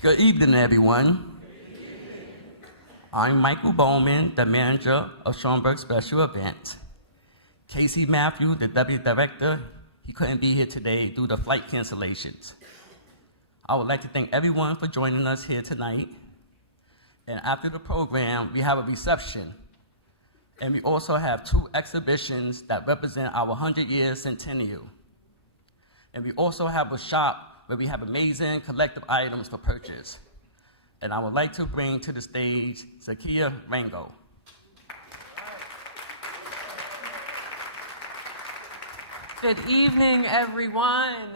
Good evening, everyone. I'm Michael Bowman, the manager of Schaumburg Special Events. Casey Matthew, the deputy director, he couldn't be here today due to flight cancellations. I would like to thank everyone for joining us here tonight. And after the program, we have a reception. And we also have 2 exhibitions that represent our 100-year centennial. And we also have a shop where we have amazing collective items for purchase. And I would like to bring to the stage Zakia Rango. Good evening, everyone.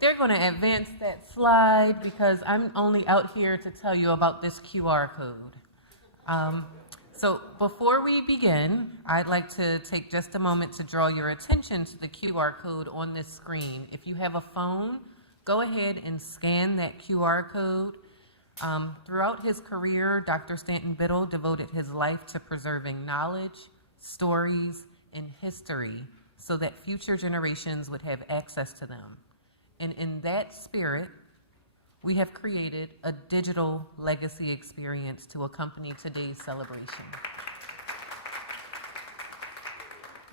They're going to advance that slide because I'm only out here to tell you about this QR code. So before we begin, I'd like to take just a moment to draw your attention to the QR code on this screen. If you have a phone, go ahead and scan that QR code. Throughout his career, Dr. Stanton Biddle devoted his life to preserving knowledge, stories, and history so that future generations would have access to them. And in that spirit, we have created a digital legacy experience to accompany today's celebration.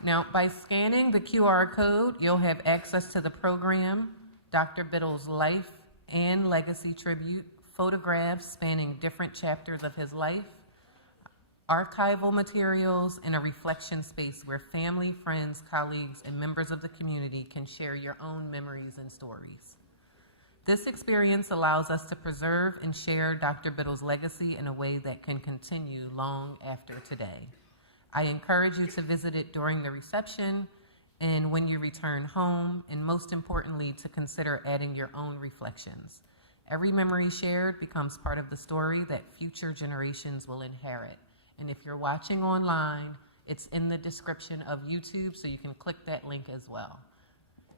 Now, by scanning the QR code, you'll have access to the program, Dr. Biddle's life and legacy tribute, photographs spanning different chapters of his life, archival materials, and a reflection space where family, friends, colleagues, and members of the community can share your own memories and stories. This experience allows us to preserve and share Dr. Biddle's legacy in a way that can continue long after today. I encourage you to visit it during the reception and when you return home, and most importantly, to consider adding your own reflections. Every memory shared becomes part of the story that future generations will inherit. And if you're watching online, it's in the description of YouTube, so you can click that link as well.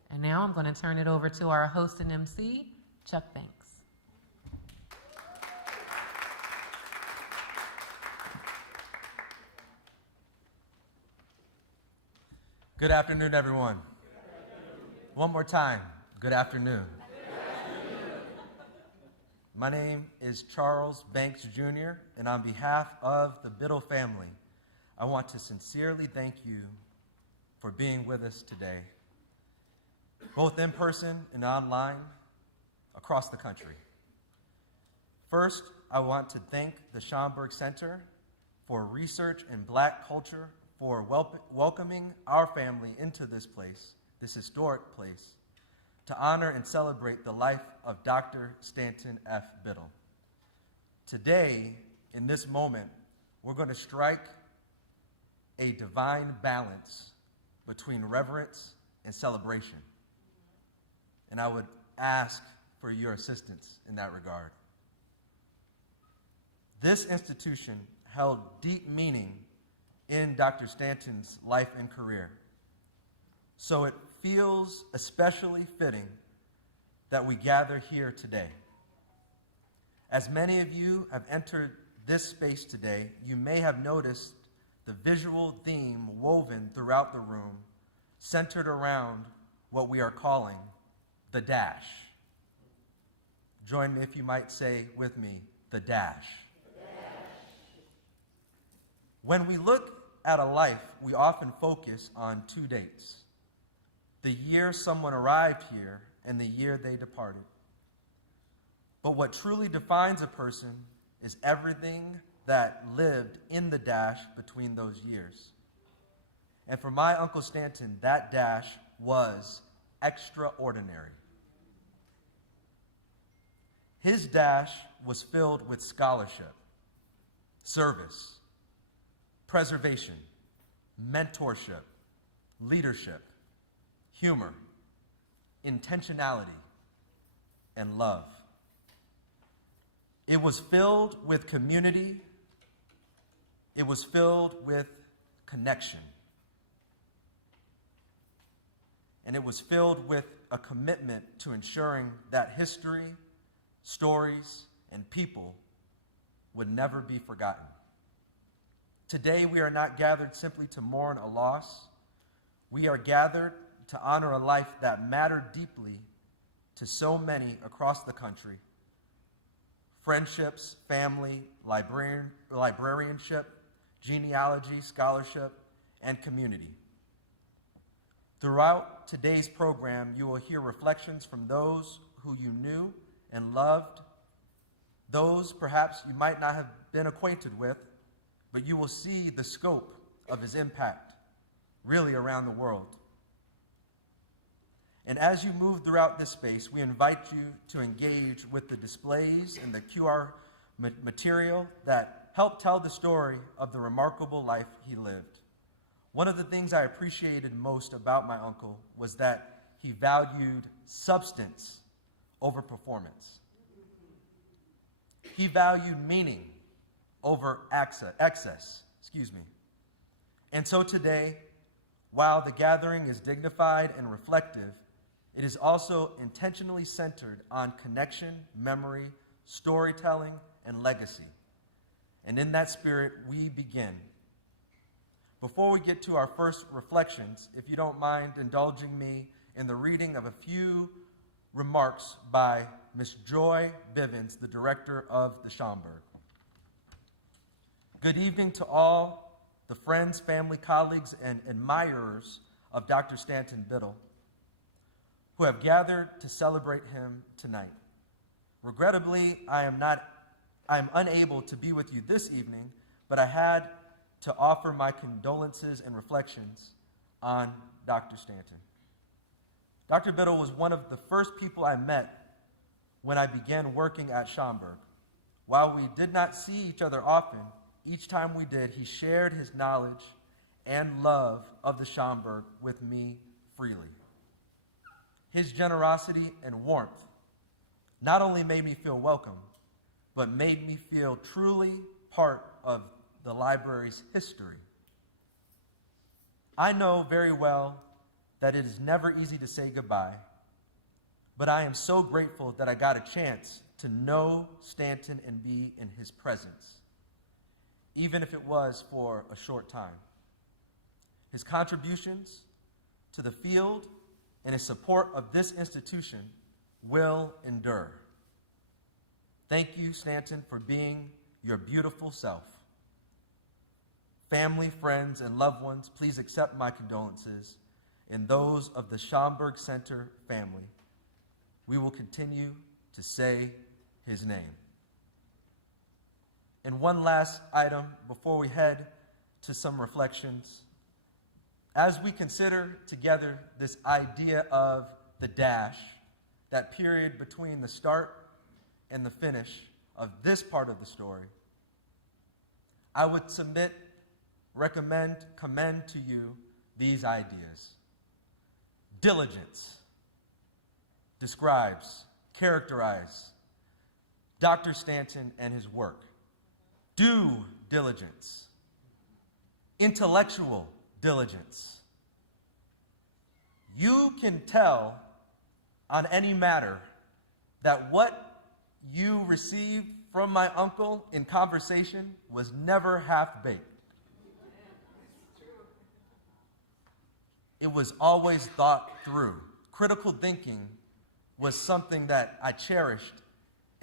And now I'm going to turn it over to our host and MC, Chuck Banks. Good afternoon, everyone. One more time, good afternoon. My name is Charles Banks Jr., and on behalf of the Biddle family, I want to sincerely thank you for being with us today, both in person and online, across the country. First, I want to thank the Schaumburg Center for Research in Black Culture for welcoming our family into this place, this historic place, to honor and celebrate the life of Dr. Stanton F. Biddle. Today, in this moment, we're going to strike a divine balance between reverence and celebration. And I would ask for your assistance in that regard. This institution held deep meaning in Dr. Stanton's life and career. So it feels especially fitting that we gather here today. As many of you have entered this space today, you may have noticed the visual theme woven throughout the room, centered around what we are calling the dash. Join me if you might say with me, the dash. The dash. When we look at a life, we often focus on 2 dates: the year someone arrived here and the year they departed. But what truly defines a person is everything that lived in the dash between those years. And for my Uncle Stanton, that dash was extraordinary. His dash was filled with scholarship, service, preservation, mentorship, leadership, humor, intentionality, and love. It was filled with community. It was filled with connection. And it was filled with a commitment to ensuring that history, stories, and people would never be forgotten. Today, we are not gathered simply to mourn a loss. We are gathered to honor a life that mattered deeply to so many across the country, friendships, family, librarianship, genealogy, scholarship, and community. Throughout today's program, you will hear reflections from those who you knew and loved, those perhaps you might not have been acquainted with, but you will see the scope of his impact really around the world. And as you move throughout this space, we invite you to engage with the displays and the QR material that help tell the story of the remarkable life he lived. One of the things I appreciated most about my uncle was that he valued substance over performance. He valued meaning over excess. And so today, while the gathering is dignified and reflective, it is also intentionally centered on connection, memory, storytelling, and legacy. And in that spirit, we begin. Before we get to our first reflections, if you don't mind indulging me in the reading of a few remarks by Ms. Joy Bivens, the director of the Schomburg. Good evening to all the friends, family, colleagues, and admirers of Dr. Stanton Biddle who have gathered to celebrate him tonight. Regrettably, I am unable to be with you this evening, but I had to offer my condolences and reflections on Dr. Stanton. Dr. Biddle was one of the first people I met when I began working at Schomburg. While we did not see each other often, each time we did, he shared his knowledge and love of the Schomburg with me freely. His generosity and warmth not only made me feel welcome, but made me feel truly part of the library's history. I know very well that it is never easy to say goodbye, but I am so grateful that I got a chance to know Stanton and be in his presence, even if it was for a short time. His contributions to the field and his support of this institution will endure. Thank you, Stanton, for being your beautiful self. Family, friends, and loved ones, please accept my condolences and those of the Schomburg Center family. We will continue to say his name. And one last item before we head to some reflections. As we consider together this idea of the dash, that period between the start and the finish of this part of the story, I would commend to you these ideas. Diligence describes, characterizes Dr. Stanton and his work. Due diligence, intellectual diligence. You can tell on any matter that what you received from my uncle in conversation was never half-baked. It was always thought through. Critical thinking was something that I cherished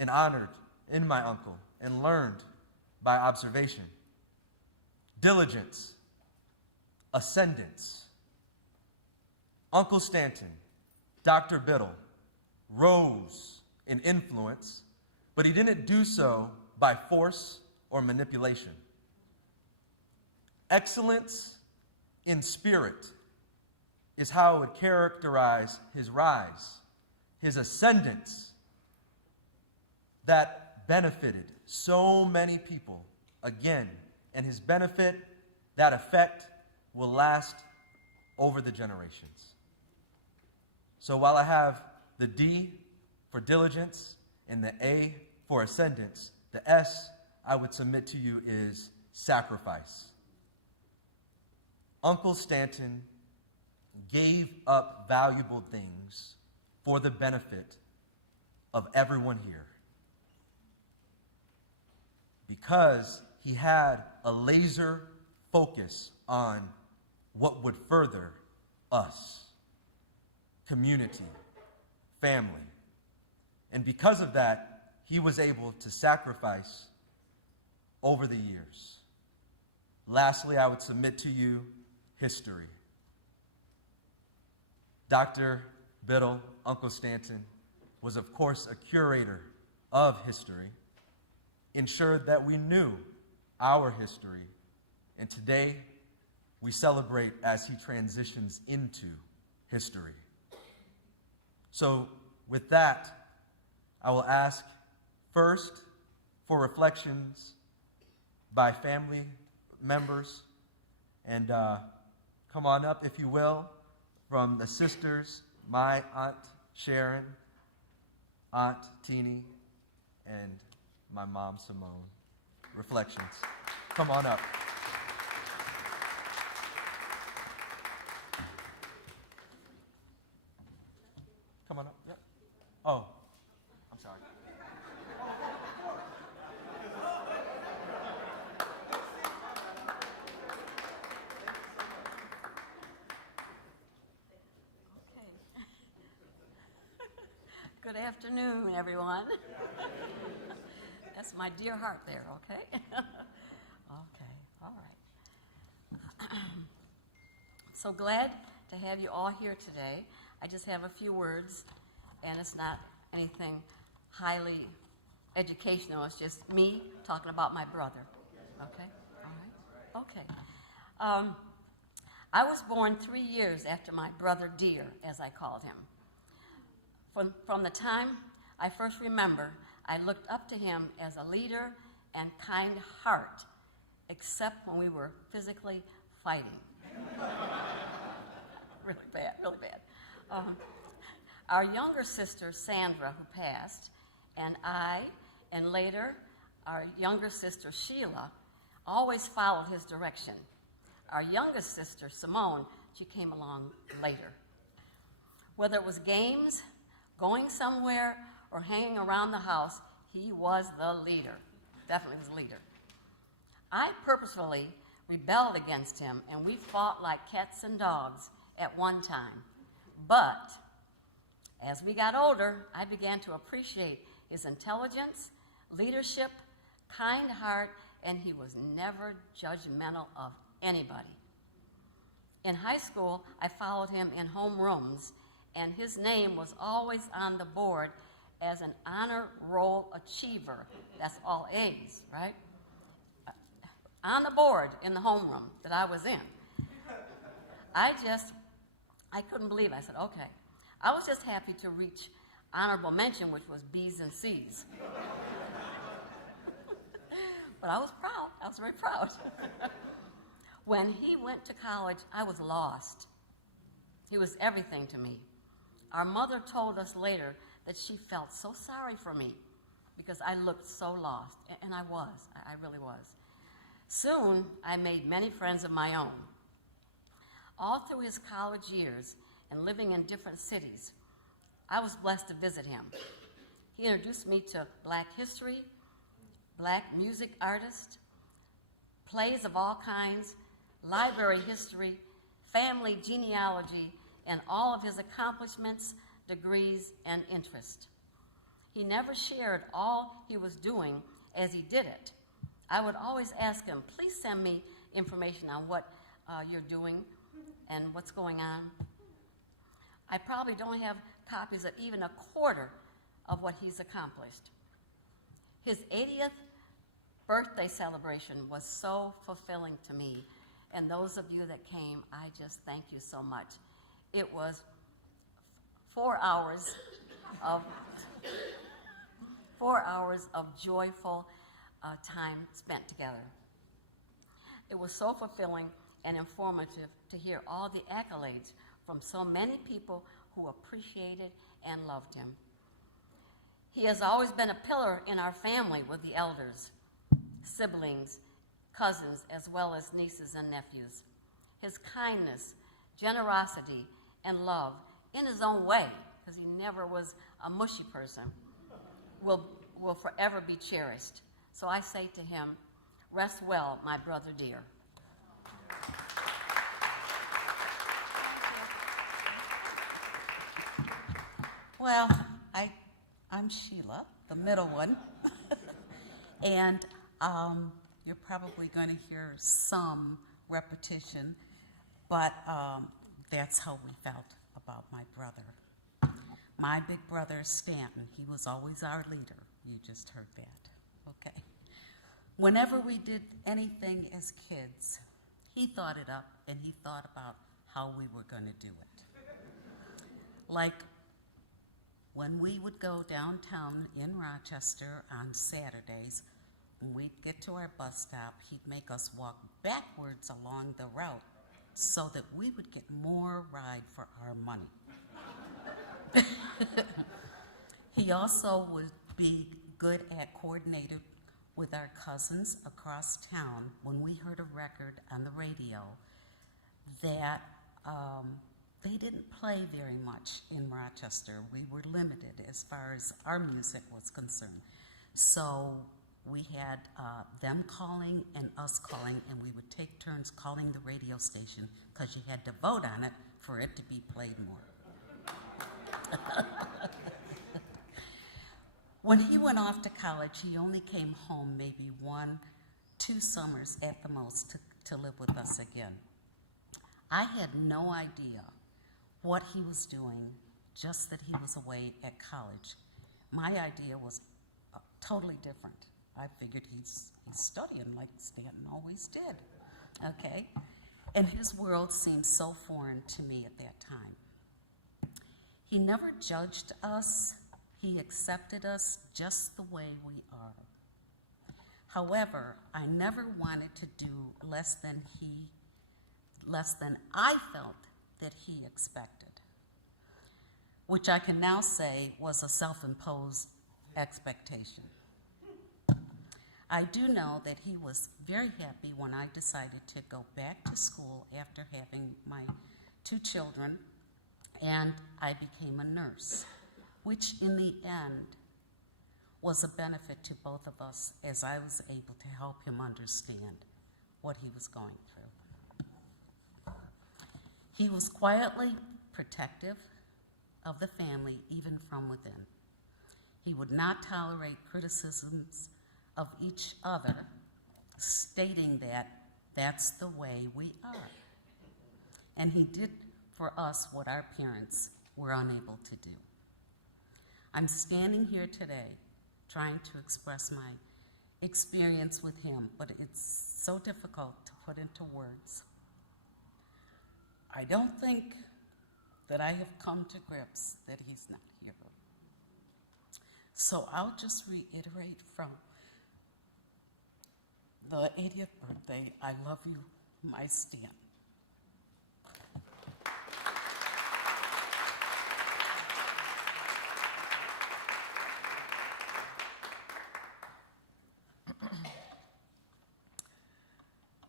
and honored in my uncle and learned by observation. Diligence, ascendance. Uncle Stanton, Dr. Biddle, rose in influence, but he didn't do so by force or manipulation. Excellence in spirit is how it would characterize his rise, his ascendance that benefited so many people again, and his benefit, that effect, will last over the generations. So while I have the D for diligence and the A for ascendance, the S I would submit to you is sacrifice. Uncle Stanton gave up valuable things for the benefit of everyone here because he had a laser focus on what would further us, community, family. And because of that, he was able to sacrifice over the years. Lastly, I would submit to you history. Dr. Biddle, Uncle Stanton, was of course a curator of history, ensured that we knew our history, and today we celebrate as he transitions into history. So with that, I will ask first for reflections by family members, and come on up, if you will, from the sisters, my Aunt Sharon, Aunt Teeny, and my mom Simone. Reflections. Come on up. Come on up. Yep. Oh, I'm sorry. Good afternoon, everyone. That's my dear heart there, okay? Okay, all right. So glad to have you all here today. I just have a few words, and it's not anything highly educational. It's just me talking about my brother, okay? All right? Okay. I was born 3 years after my brother Dear, as I called him. From the time I first remember, I looked up to him as a leader and kind heart, except when we were physically fighting. Really bad, really bad. Our younger sister, Sandra, who passed, and I, and later our younger sister, Sheila, always followed his direction. Our youngest sister, Simone, she came along later. Whether it was games, going somewhere, or hanging around the house, he was the leader. Definitely was the leader. I purposefully rebelled against him, and we fought like cats and dogs at one time. But as we got older, I began to appreciate his intelligence, leadership, kind heart, and he was never judgmental of anybody. In high school, I followed him in homerooms, and his name was always on the board as an honor roll achiever. That's all A's, right? On the board in the homeroom that I was in. I couldn't believe it. I said, okay. I was just happy to reach honorable mention, which was B's and C's. But I was proud. I was very proud. When he went to college, I was lost. He was everything to me. Our mother told us later that she felt so sorry for me because I looked so lost, and I was. I really was. Soon, I made many friends of my own. All through his college years and living in different cities, I was blessed to visit him. He introduced me to Black history, Black music artists, plays of all kinds, library history, family genealogy, and all of his accomplishments, degrees, and interests. He never shared all he was doing as he did it. I would always ask him, please send me information on what you're doing and what's going on. I probably don't have copies of even a quarter of what he's accomplished. His 80th birthday celebration was so fulfilling to me, and those of you that came, I just thank you so much. It was 4 hours of joyful time spent together. It was so fulfilling and informative to hear all the accolades from so many people who appreciated and loved him. He has always been a pillar in our family with the elders, siblings, cousins, as well as nieces and nephews. His kindness, generosity, and love, in his own way, because he never was a mushy person, will forever be cherished. So I say to him, rest well, my brother dear. Well, I'm Sheila, the middle one. And you're probably going to hear some repetition, but that's how we felt about my brother. My big brother, Stanton, he was always our leader. You just heard that, okay? Whenever we did anything as kids, he thought it up and he thought about how we were going to do it. Like when we would go downtown in Rochester on Saturdays, when we'd get to our bus stop, he'd make us walk backwards along the route so that we would get more ride for our money. He also would be good at coordinating with our cousins across town when we heard a record on the radio that they didn't play very much in Rochester. We were limited as far as our music was concerned. So we had them calling and us calling, and we would take turns calling the radio station because you had to vote on it for it to be played more. When he went off to college, he only came home maybe 1-2 summers at the most to live with us again. I had no idea what he was doing, just that he was away at college. My idea was totally different. I figured he's studying like Stanton always did, okay? And his world seemed so foreign to me at that time. He never judged us. He accepted us just the way we are. However, I never wanted to do less than I felt that he expected, which I can now say was a self-imposed expectation. I do know that he was very happy when I decided to go back to school after having my 2 children, and I became a nurse, which in the end was a benefit to both of us as I was able to help him understand what he was going through. He was quietly protective of the family, even from within. He would not tolerate criticisms of each other, stating that that's the way we are. And he did for us what our parents were unable to do. I'm standing here today trying to express my experience with him, but it's so difficult to put into words. I don't think that I have come to grips that he's not here. So I'll just reiterate from the 80th birthday, I love you, my Stan.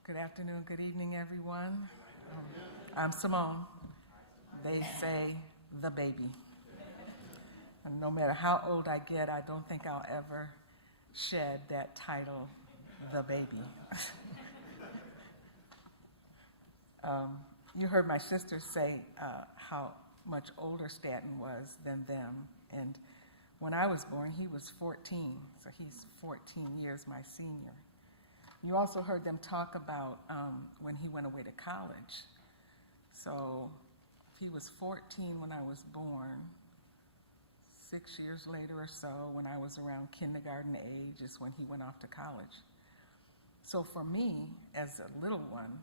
Good afternoon, good evening, everyone. I'm Simone. They say the baby. And no matter how old I get, I don't think I'll ever shed that title, the baby. You heard my sister say how much older Stanton was than them. And when I was born, he was 14, so he's 14 years my senior. You also heard them talk about when he went away to college. So if he was 14 when I was born, 6 years later or so, when I was around kindergarten age, is when he went off to college. So for me, as a little one,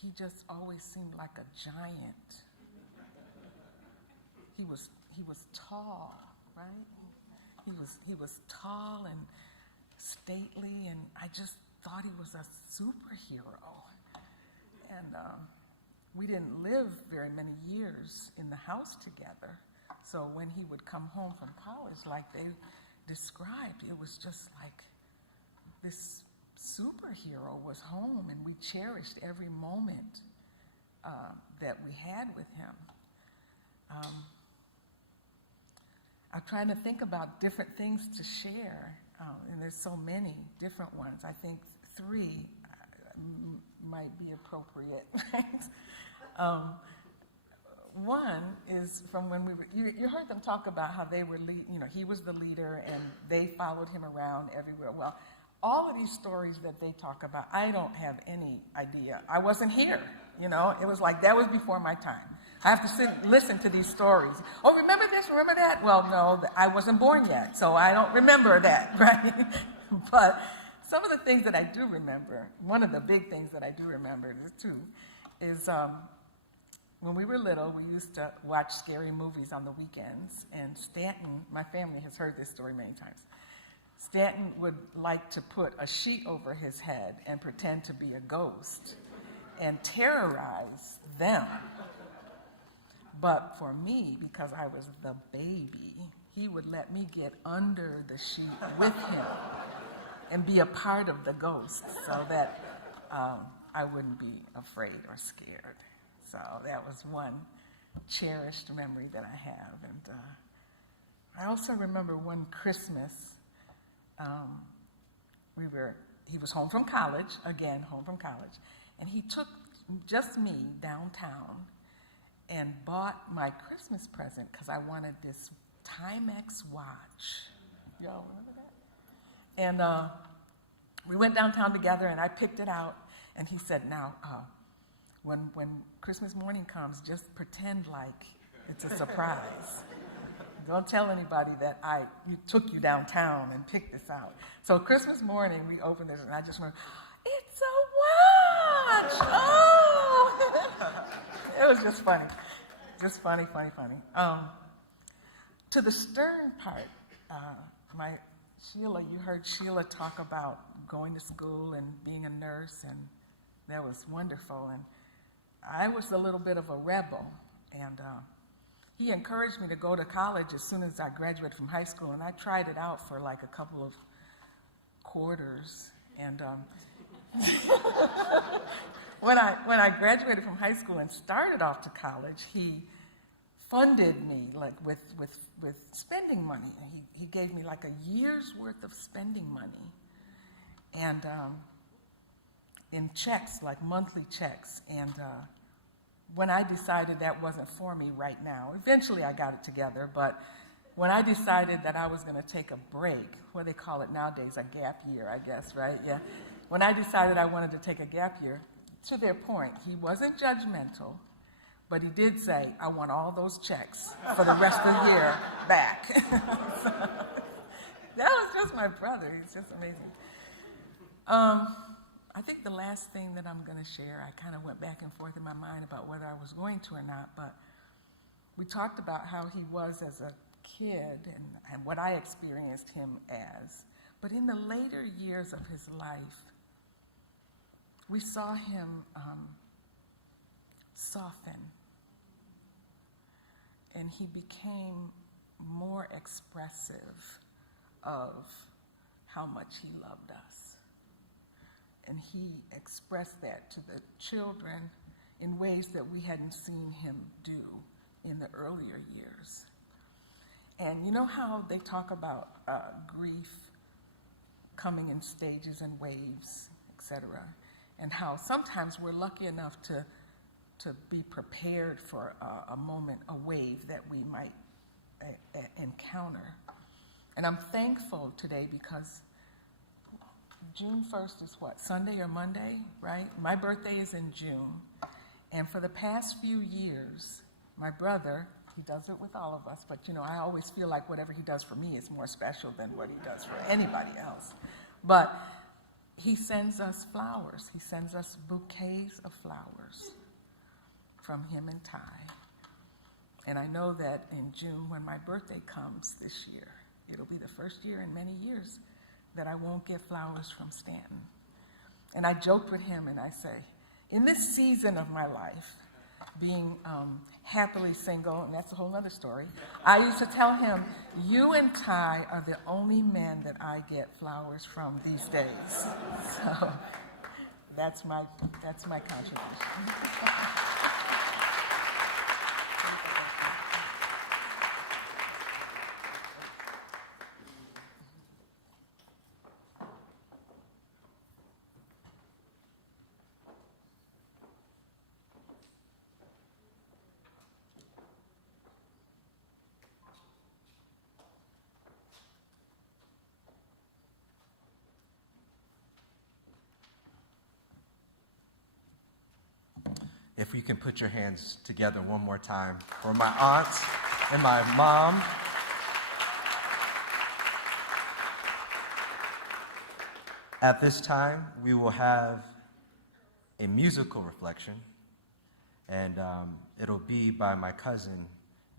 he just always seemed like a giant. He was tall, right? He was tall and stately, and I just thought he was a superhero. And we didn't live very many years in the house together. So when he would come home from college, like they described, it was just like this superhero was home, and we cherished every moment that we had with him. I'm trying to think about different things to share, and there's so many different ones. I think 3 might be appropriate. One is from when we were, you heard them talk about how they were, he was the leader and they followed him around everywhere. Well, all of these stories that they talk about, I don't have any idea. I wasn't here, It was like that was before my time. I have to listen to these stories. Oh, remember this, remember that? Well, no, I wasn't born yet, so I don't remember that, right? But some of the things that I do remember, one of the big things that I do remember, is when we were little, we used to watch scary movies on the weekends, and Stanton, my family has heard this story many times. Stanton would like to put a sheet over his head and pretend to be a ghost and terrorize them. But for me, because I was the baby, he would let me get under the sheet with him and be a part of the ghost so that I wouldn't be afraid or scared. So that was one cherished memory that I have. And I also remember one Christmas, he was home from college, and he took just me downtown and bought my Christmas present because I wanted this Timex watch. Y'all remember that? And we went downtown together, and I picked it out, and he said, now, when Christmas morning comes, just pretend like it's a surprise. Don't tell anybody that I took you downtown and picked this out. So Christmas morning, we opened this, and I just went, it's a watch! Oh! It was just funny. Just funny. To the stern part, Sheila, you heard Sheila talk about going to school and being a nurse, and that was wonderful. And I was a little bit of a rebel, and he encouraged me to go to college as soon as I graduated from high school, and I tried it out for like a couple of quarters. And when I graduated from high school and started off to college, he funded me like with spending money. He gave me like a year's worth of spending money, and in checks, like monthly checks. And when I decided that wasn't for me right now, eventually I got it together, but when I decided that I was going to take a break, what they call it nowadays, a gap year, I guess, right? Yeah. When I decided I wanted to take a gap year, to their point, he wasn't judgmental, but he did say, I want all those checks for the rest of the year back. So, that was just my brother. He's just amazing. I think the last thing that I'm going to share, I kind of went back and forth in my mind about whether I was going to or not, but we talked about how he was as a kid and what I experienced him as. But in the later years of his life, we saw him soften, and he became more expressive of how much he loved us. And he expressed that to the children in ways that we hadn't seen him do in the earlier years. And you know how they talk about grief coming in stages and waves, etc., and how sometimes we're lucky enough to be prepared for a moment, a wave that we might encounter. And I'm thankful today because June 1st is what, Sunday or Monday, right? My birthday is in June. And for the past few years, my brother, he does it with all of us, but I always feel like whatever he does for me is more special than what he does for anybody else. But he sends us flowers. He sends us bouquets of flowers from him and Ty. And I know that in June, when my birthday comes this year, it'll be the first year in many years that I won't get flowers from Stanton. And I joked with him and I say, in this season of my life, being happily single, and that's a whole other story, I used to tell him, you and Ty are the only men that I get flowers from these days. So that's my contribution. if you can put your hands together one more time for my aunts and my mom. At this time, we will have a musical reflection, and it'll be by my cousin,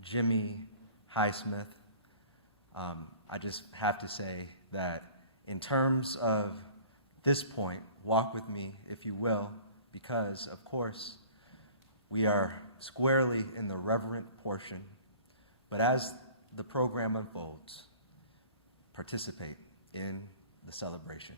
Jimmy Highsmith. I just have to say that in terms of this point, walk with me, if you will, because, of course, we are squarely in the reverent portion, but as the program unfolds, participate in the celebration.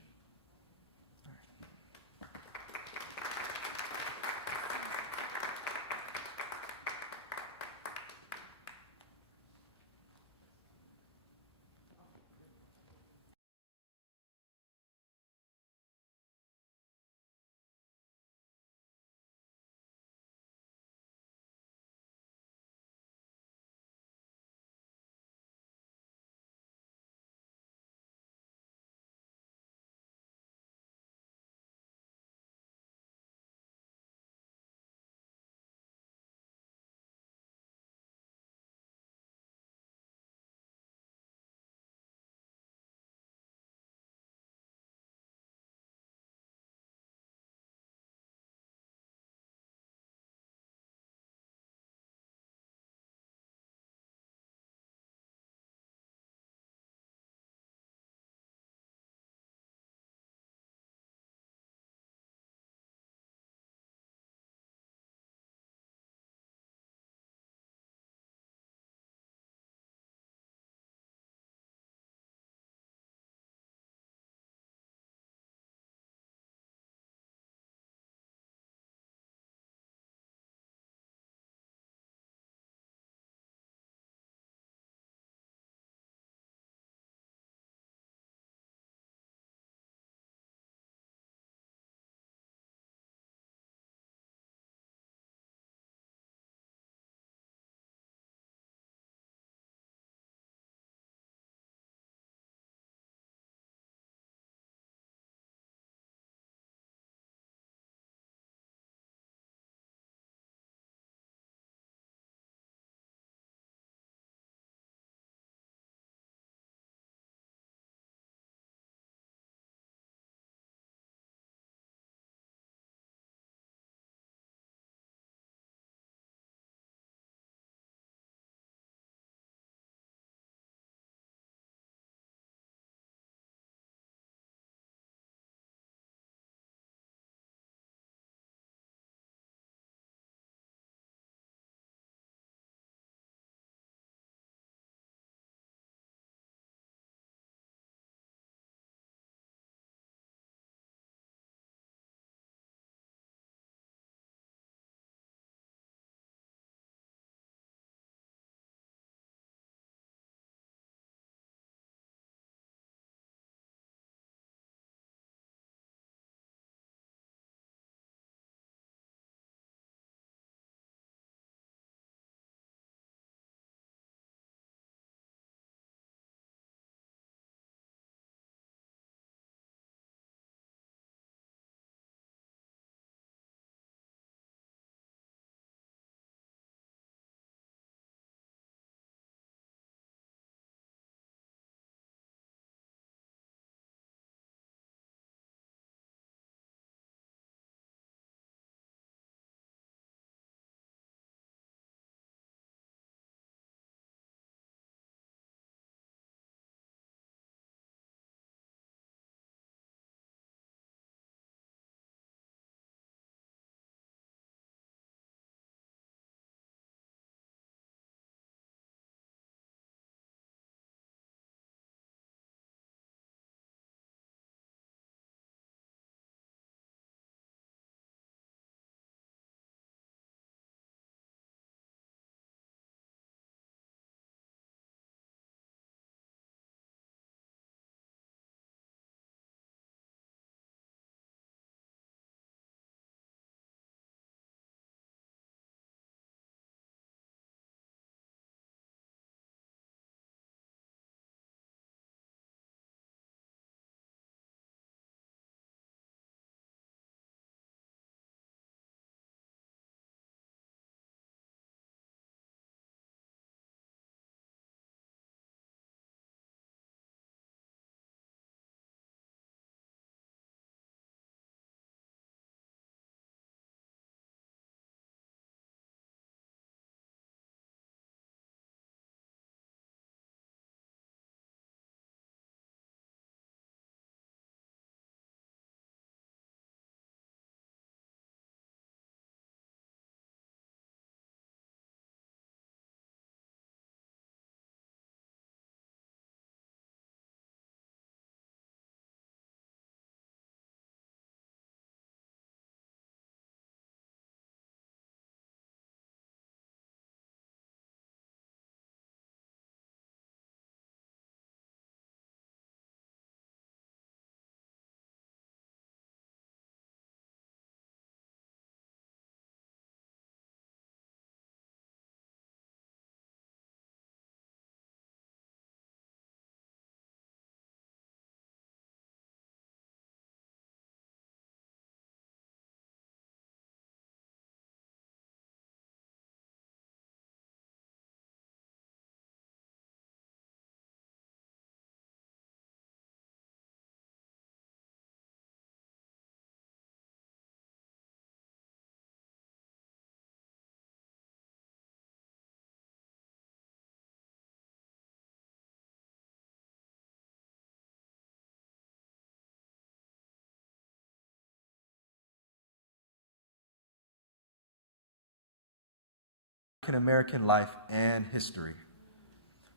American life and history.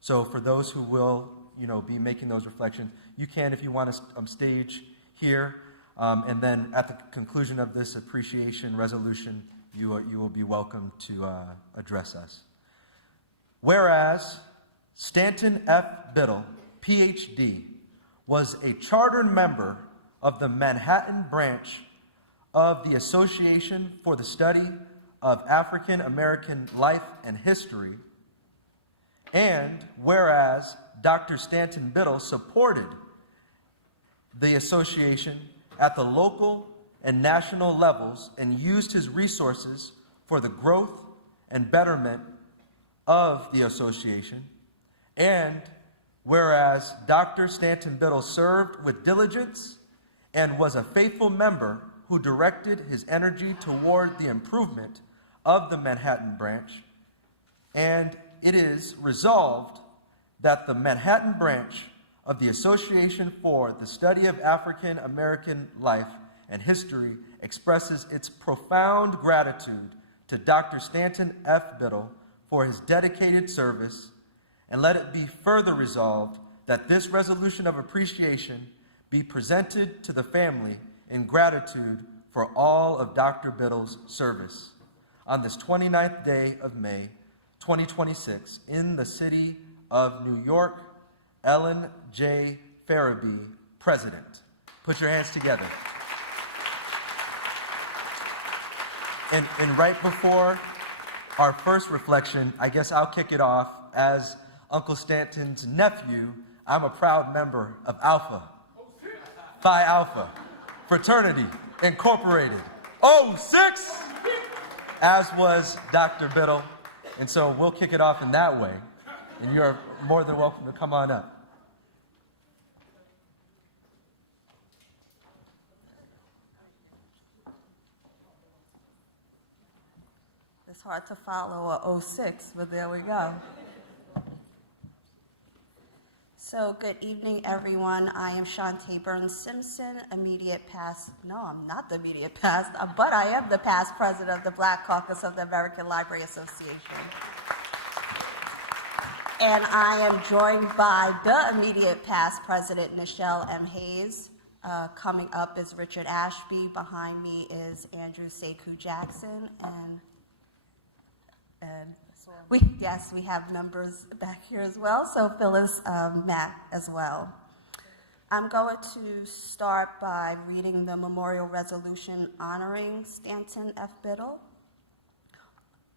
So for those who will, be making those reflections, you can, if you want to stage here, and then at the conclusion of this appreciation resolution, you will be welcome to address us. Whereas Stanton F. Biddle, Ph.D., was a charter member of the Manhattan branch of the Association for the Study of African American Life and History, and whereas Dr. Stanton Biddle supported the association at the local and national levels and used his resources for the growth and betterment of the association, and whereas Dr. Stanton Biddle served with diligence and was a faithful member who directed his energy toward the improvement of the Manhattan branch, and it is resolved that the Manhattan branch of the Association for the Study of African American Life and History expresses its profound gratitude to Dr. Stanton F. Biddle for his dedicated service, and let it be further resolved that this resolution of appreciation be presented to the family in gratitude for all of Dr. Biddle's service on this 29th day of May, 2026, in the city of New York. Ellen J. Farabee, President. Put your hands together. And right before our first reflection, I guess I'll kick it off. As Uncle Stanton's nephew, I'm a proud member of Alpha, Phi Alpha, Fraternity Incorporated, 06, as was Dr. Biddle. And so we'll kick it off in that way. And you're more than welcome to come on up. It's hard to follow a 06, but there we go. So good evening, everyone. I am Shantae Burns Simpson, immediate past, no, I'm not the immediate past, but I am the past president of the Black Caucus of the American Library Association. And I am joined by the immediate past president, Nichelle M. Hayes. Coming up is Richard Ashby. Behind me is Andrew Sekou Jackson. And we have members back here as well. So Phyllis Mack as well. I'm going to start by reading the memorial resolution honoring Stanton F. Biddle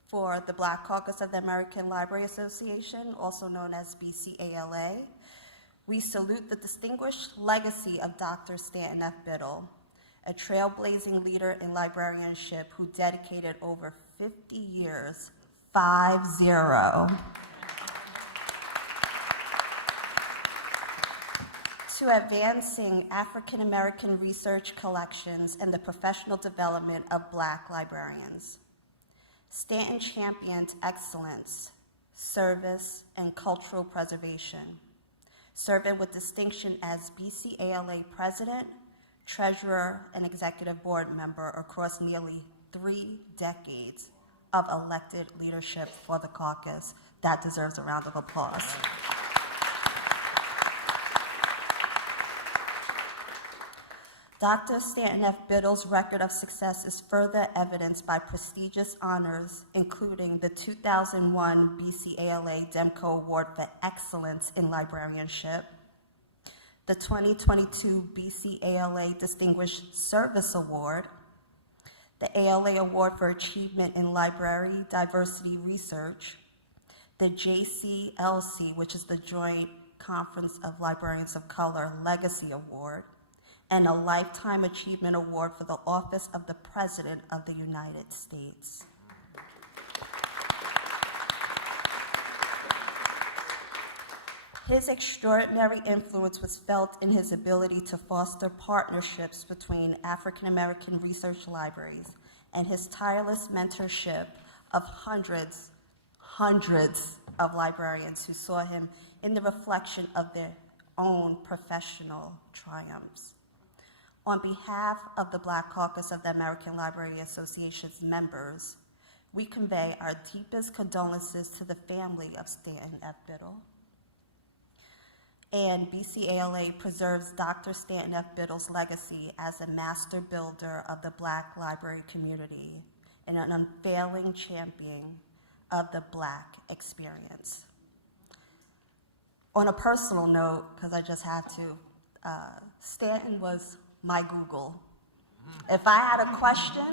for the Black Caucus of the American Library Association, also known as BCALA. We salute the distinguished legacy of Dr. Stanton F. Biddle, a trailblazing leader in librarianship who dedicated over 50 years, 50, to advancing African American research collections and the professional development of Black librarians. Stanton championed excellence, service, and cultural preservation, serving with distinction as BCALA president, treasurer, and executive board member across nearly 3 decades of elected leadership for the caucus. That deserves a round of applause. Dr. Stanton F. Biddle's record of success is further evidenced by prestigious honors, including the 2001 BCALA Demco Award for Excellence in Librarianship, the 2022 BCALA Distinguished Service Award, the ALA Award for Achievement in Library Diversity Research, the JCLC, which is the Joint Conference of Librarians of Color Legacy Award, and a Lifetime Achievement Award for the Office of the President of the United States. His extraordinary influence was felt in his ability to foster partnerships between African American research libraries and his tireless mentorship of hundreds of librarians who saw him in the reflection of their own professional triumphs. On behalf of the Black Caucus of the American Library Association's members, We convey our deepest condolences to the family of Stanton F. Biddle. And BCALA preserves Dr. Stanton F. Biddle's legacy as a master builder of the Black library community and an unfailing champion of the Black experience. On a personal note, because I just had to, Stanton was my Google. If I had a question,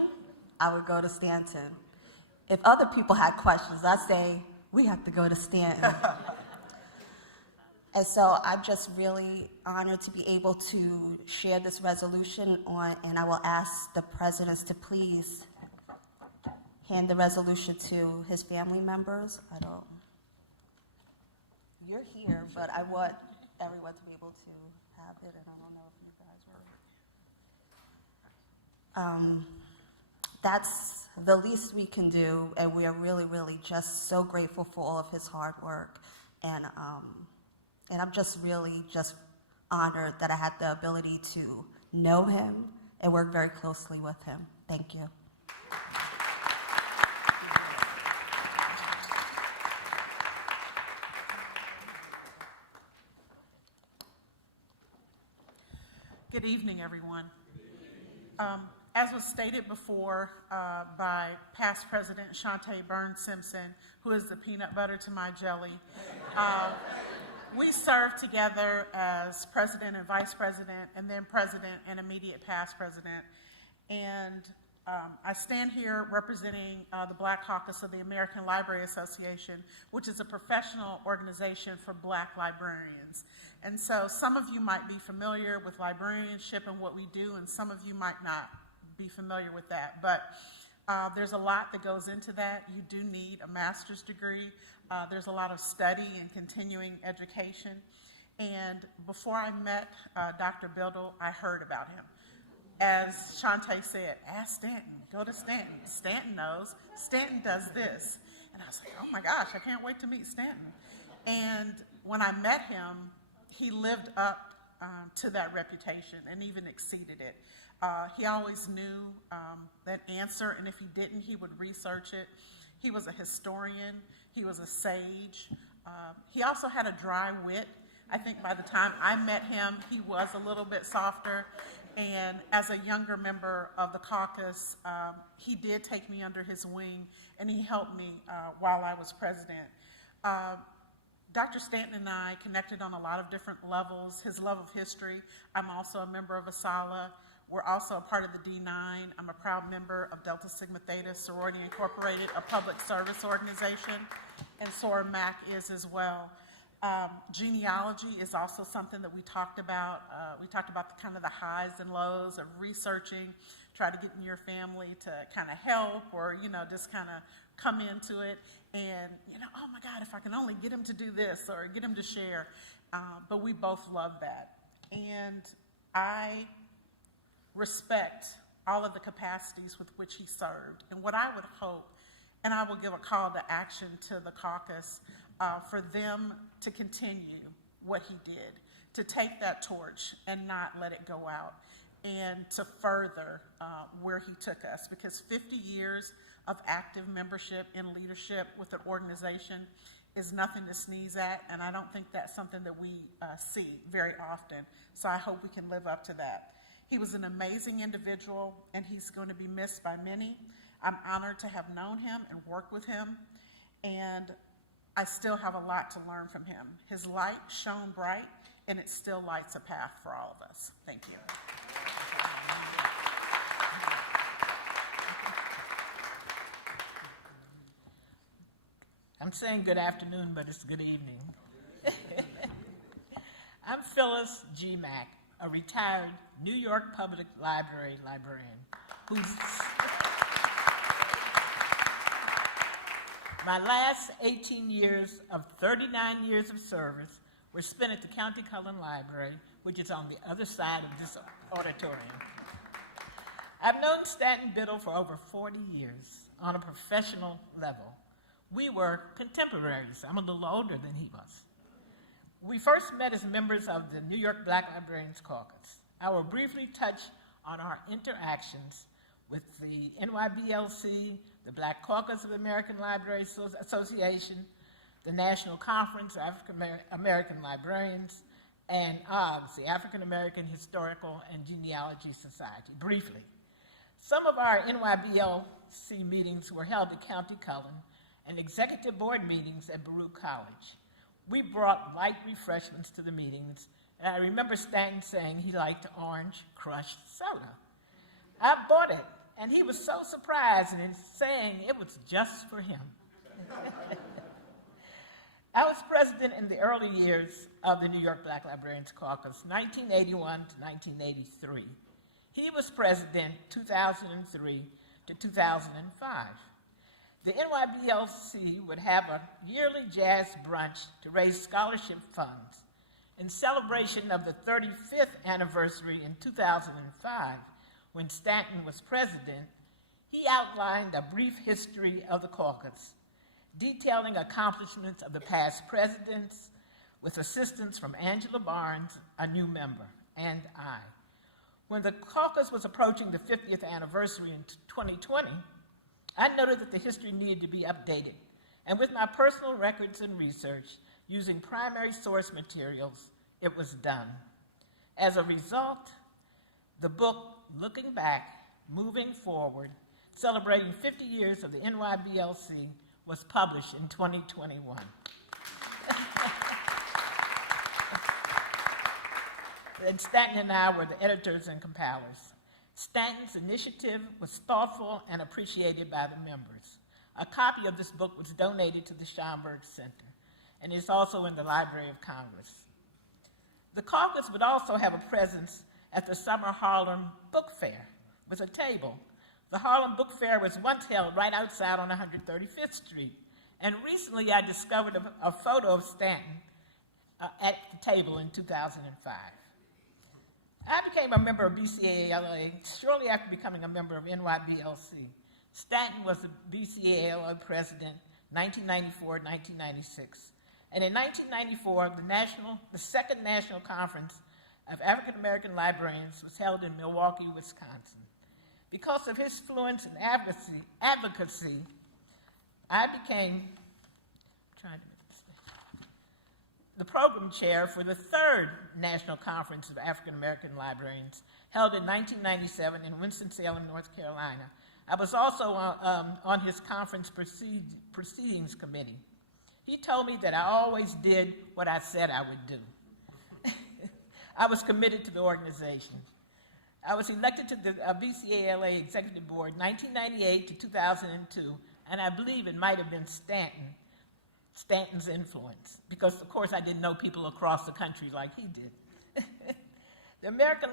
I would go to Stanton. If other people had questions, I'd say, we have to go to Stanton. And so I'm just really honored to be able to share this resolution and I will ask the presidents to please hand the resolution to his family members. You're here, but I want everyone to be able to have it, and I don't know if you guys are. That's the least we can do, and we are really, really just so grateful for all of his hard work. And I'm just really just honored that I had the ability to know him and work very closely with him. Thank you. Good evening, everyone. As was stated before by past President Shantae Burns Simpson, who is the peanut butter to my jelly, we served together as president and vice president, and then president and immediate past president. And I stand here representing the Black Caucus of the American Library Association, which is a professional organization for Black librarians. And so some of you might be familiar with librarianship and what we do, and some of you might not be familiar with that. But there's a lot that goes into that. You do need a master's degree. There's a lot of study and continuing education. And before I met Dr. Biddle, I heard about him. As Shantae said, ask Stanton, go to Stanton. Stanton knows, Stanton does this. And I was like, oh my gosh, I can't wait to meet Stanton. And when I met him, he lived up to that reputation and even exceeded it. He always knew that answer, and if he didn't, he would research it. He was a historian. He was a sage. He also had a dry wit. I think by the time I met him, he was a little bit softer. And as a younger member of the caucus, he did take me under his wing, and he helped me while I was president. Dr. Stanton and I connected on a lot of different levels. His love of history. I'm also a member of ASALA. We're also a part of the D9. I'm a proud member of Delta Sigma Theta Sorority Incorporated, a public service organization, and SORA MAC is as well. Genealogy is also something that we talked about. We talked about the highs and lows of researching, try to get in your family to kind of help or, just kind of come into it and, oh my God, if I can only get him to do this or get him to share. But we both love that. And I respect all of the capacities with which he served. And what I would hope, and I will give a call to action to the caucus, for them to continue what he did, to take that torch and not let it go out, and to further where he took us. Because 50 years of active membership and leadership with an organization is nothing to sneeze at, and I don't think that's something that we see very often. So I hope we can live up to that. He was an amazing individual, and he's going to be missed by many. I'm honored to have known him and worked with him, and I still have a lot to learn from him. His light shone bright, and it still lights a path for all of us. Thank you. I'm saying good afternoon, but it's good evening. I'm Phyllis G. Mack, a retired New York Public Library librarian who's my last 18 years of 39 years of service were spent at the County Cullen Library, which is on the other side of this auditorium. I've known Stanton Biddle for over 40 years on a professional level. We were contemporaries. I'm a little older than he was. We first met as members of the New York Black Librarians Caucus. I will briefly touch on our interactions with the NYBLC, the Black Caucus of American Library Association, the National Conference of African American Librarians, and AHGS, the African American Historical and Genealogy Society. Briefly, some of our NYBLC meetings were held at County Cullen and executive board meetings at Baruch College. We brought light refreshments to the meetings, and I remember Stanton saying he liked orange crushed soda. I bought it, and he was so surprised and saying it was just for him. I was president in the early years of the New York Black Librarians Caucus, 1981 to 1983. He was president 2003 to 2005. The NYBLC would have a yearly jazz brunch to raise scholarship funds. In celebration of the 35th anniversary in 2005, when Stanton was president, he outlined a brief history of the caucus, detailing accomplishments of the past presidents with assistance from Angela Barnes, a new member, and I. When the caucus was approaching the 50th anniversary in 2020, I noted that the history needed to be updated, and with my personal records and research, using primary source materials, it was done. As a result, the book, Looking Back, Moving Forward, celebrating 50 years of the NYBLC, was published in 2021. And Stanton and I were the editors and compilers. Stanton's initiative was thoughtful and appreciated by the members. A copy of this book was donated to the Schomburg Center and is also in the Library of Congress. The caucus would also have a presence at the Summer Harlem Book Fair with a table. The Harlem Book Fair was once held right outside on 135th Street, and recently I discovered a photo of Stanton at the table in 2005. I became a member of BCALA shortly after becoming a member of NYBLC. Stanton was the BCALA president 1994-1996. And in 1994, the second National Conference of African American Librarians was held in Milwaukee, Wisconsin. Because of his influence and advocacy, I became the program chair for the third National Conference of African American Librarians, held in 1997 in Winston-Salem, North Carolina. I was also on his conference proceedings committee. He told me that I always did what I said I would do. I was committed to the organization. I was elected to the BCALA Executive Board 1998 to 2002, and I believe it might have been Stanton's influence, because of course I didn't know people across the country like he did. The American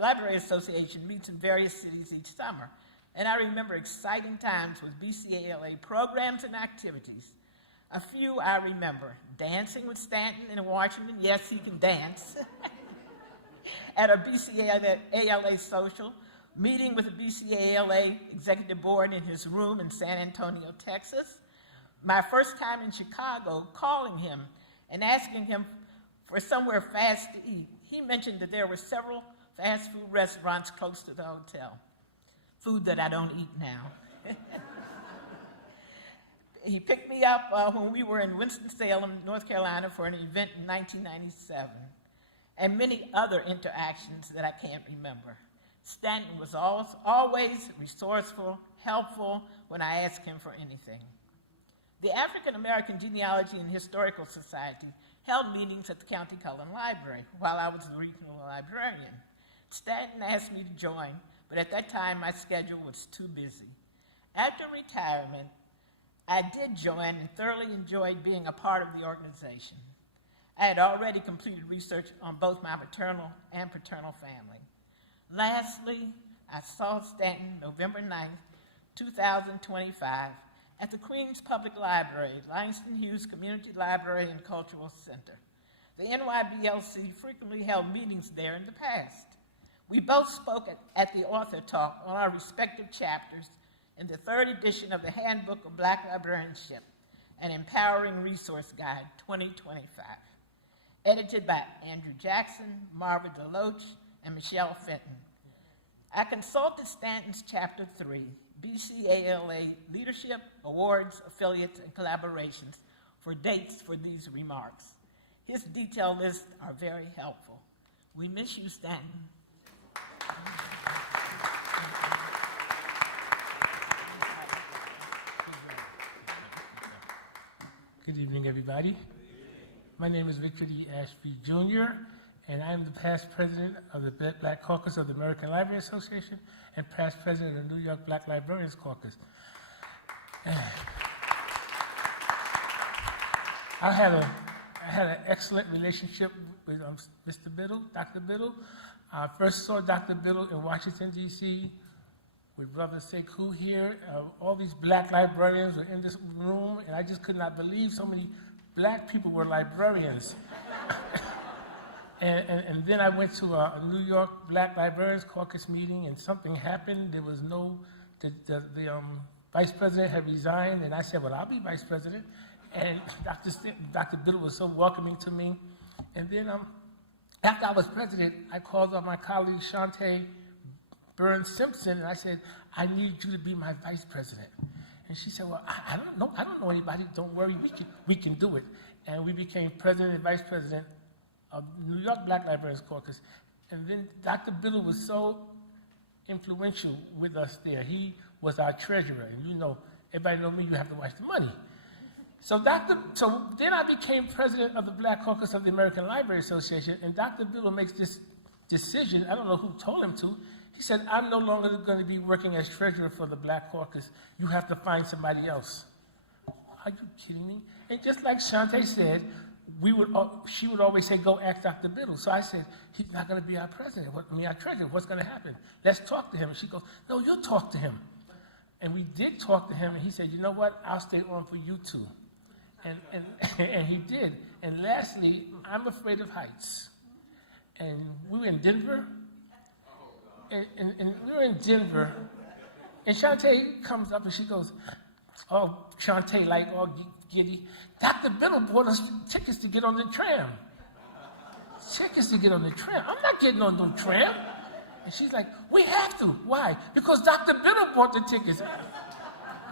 Library Association meets in various cities each summer, and I remember exciting times with BCALA programs and activities. A few I remember: dancing with Stanton in Washington, yes, he can dance, at a BCALA social, meeting with the BCALA Executive Board in his room in San Antonio, Texas. My first time in Chicago, calling him and asking him for somewhere fast to eat. He mentioned that there were several fast food restaurants close to the hotel. Food that I don't eat now. He picked me up when we were in Winston-Salem, North Carolina for an event in 1997, and many other interactions that I can't remember. Stanton was always resourceful, helpful when I asked him for anything. The African American Genealogy and Historical Society held meetings at the County Cullen Library while I was the regional librarian. Stanton asked me to join, but at that time my schedule was too busy. After retirement, I did join and thoroughly enjoyed being a part of the organization. I had already completed research on both my maternal and paternal family. Lastly, I saw Stanton November 9th, 2025, at the Queens Public Library, Langston Hughes Community Library and Cultural Center. The NYBLC frequently held meetings there in the past. We both spoke at the author talk on our respective chapters in the third edition of the Handbook of Black Librarianship, an Empowering Resource Guide 2025, edited by Andrew Jackson, Marva DeLoach, and Michelle Fenton. I consulted Stanton's Chapter 3, BCALA Leadership, Awards, Affiliates, and Collaborations for dates for these remarks. His detailed lists are very helpful. We miss you, Stanton. Good evening, everybody. My name is Victor E. Ashby Jr., and I am the past president of the Black Caucus of the American Library Association and past president of the New York Black Librarians Caucus. I had an excellent relationship with Mr. Biddle, Dr. Biddle. I first saw Dr. Biddle in Washington, D.C. with Brother Sekou here. All these black librarians were in this room, and I just could not believe so many black people were librarians. and then I went to a New York Black Librarians Caucus meeting, and something happened. There was no, the vice president had resigned, and I said, well, I'll be vice president. And Dr. Biddle was so welcoming to me. And then after I was president, I called on my colleague Shantae Burns Simpson, and I said, I need you to be my vice president. And she said, well, I don't know anybody. Don't worry, we can do it. And we became president and vice president of New York Black Librarians Caucus. And then Dr. Biddle was so influential with us there. He was our treasurer. And you know, everybody know me, you have to watch the money. So then I became president of the Black Caucus of the American Library Association, and Dr. Biddle makes this decision. I don't know who told him to. He said, I'm no longer going to be working as treasurer for the Black Caucus. You have to find somebody else. Are you kidding me? And just like Shantae said, she would always say, go ask Dr. Biddle. So I said, he's not going to be our president, our treasurer. What's going to happen? Let's talk to him. And she goes, no, you'll talk to him. And we did talk to him, and he said, you know what? I'll stay on for you two. And he did. And lastly, I'm afraid of heights. And we were in Denver, and we were in Denver, and Shantae comes up and she goes, oh, Shantae, like all giddy, Dr. Biddle bought us tickets to get on the tram. Tickets to get on the tram. I'm not getting on no tram. And she's like, we have to. Why? Because Dr. Biddle bought the tickets.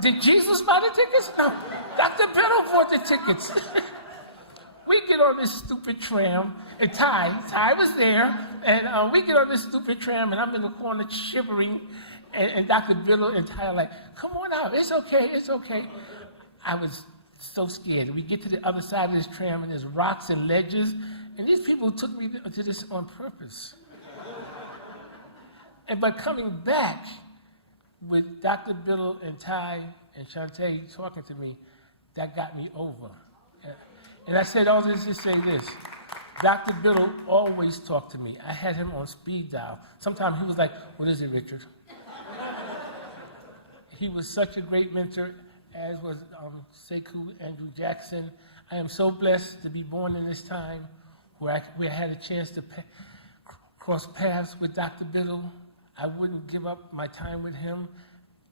Did Jesus buy the tickets? No. Dr. Biddle bought the tickets. We get on this stupid tram, and Ty was there, and we get on this stupid tram, and I'm in the corner shivering, and Dr. Biddle and Ty are like, come on out, it's okay, it's okay. I was so scared. We get to the other side of this tram, and there's rocks and ledges, and these people took me to this on purpose. And by coming back with Dr. Biddle and Ty and Shantae talking to me, that got me over. And I said all this to say this. Dr. Biddle always talked to me. I had him on speed dial. Sometimes he was like, what is it, Richard? He was such a great mentor, as was Sekou Andrew Jackson. I am so blessed to be born in this time where I had a chance to cross paths with Dr. Biddle. I wouldn't give up my time with him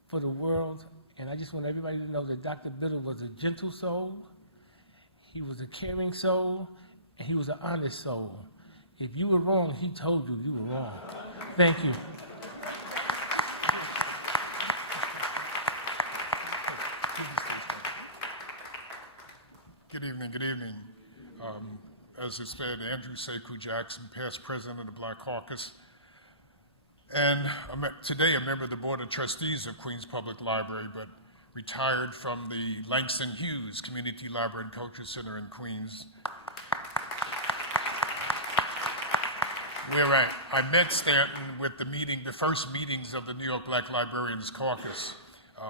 for the world. And I just want everybody to know that Dr. Biddle was a gentle soul, he was a caring soul, and he was an honest soul. If you were wrong, he told you you were wrong. Thank you. Good evening, good evening. As it said, Andrew Sekou Jackson, past president of the Black Caucus. And today a member of the Board of Trustees of Queens Public Library, but retired from the Langston Hughes Community Library and Culture Center in Queens, where I met Stanton with the first meetings of the New York Black Librarians Caucus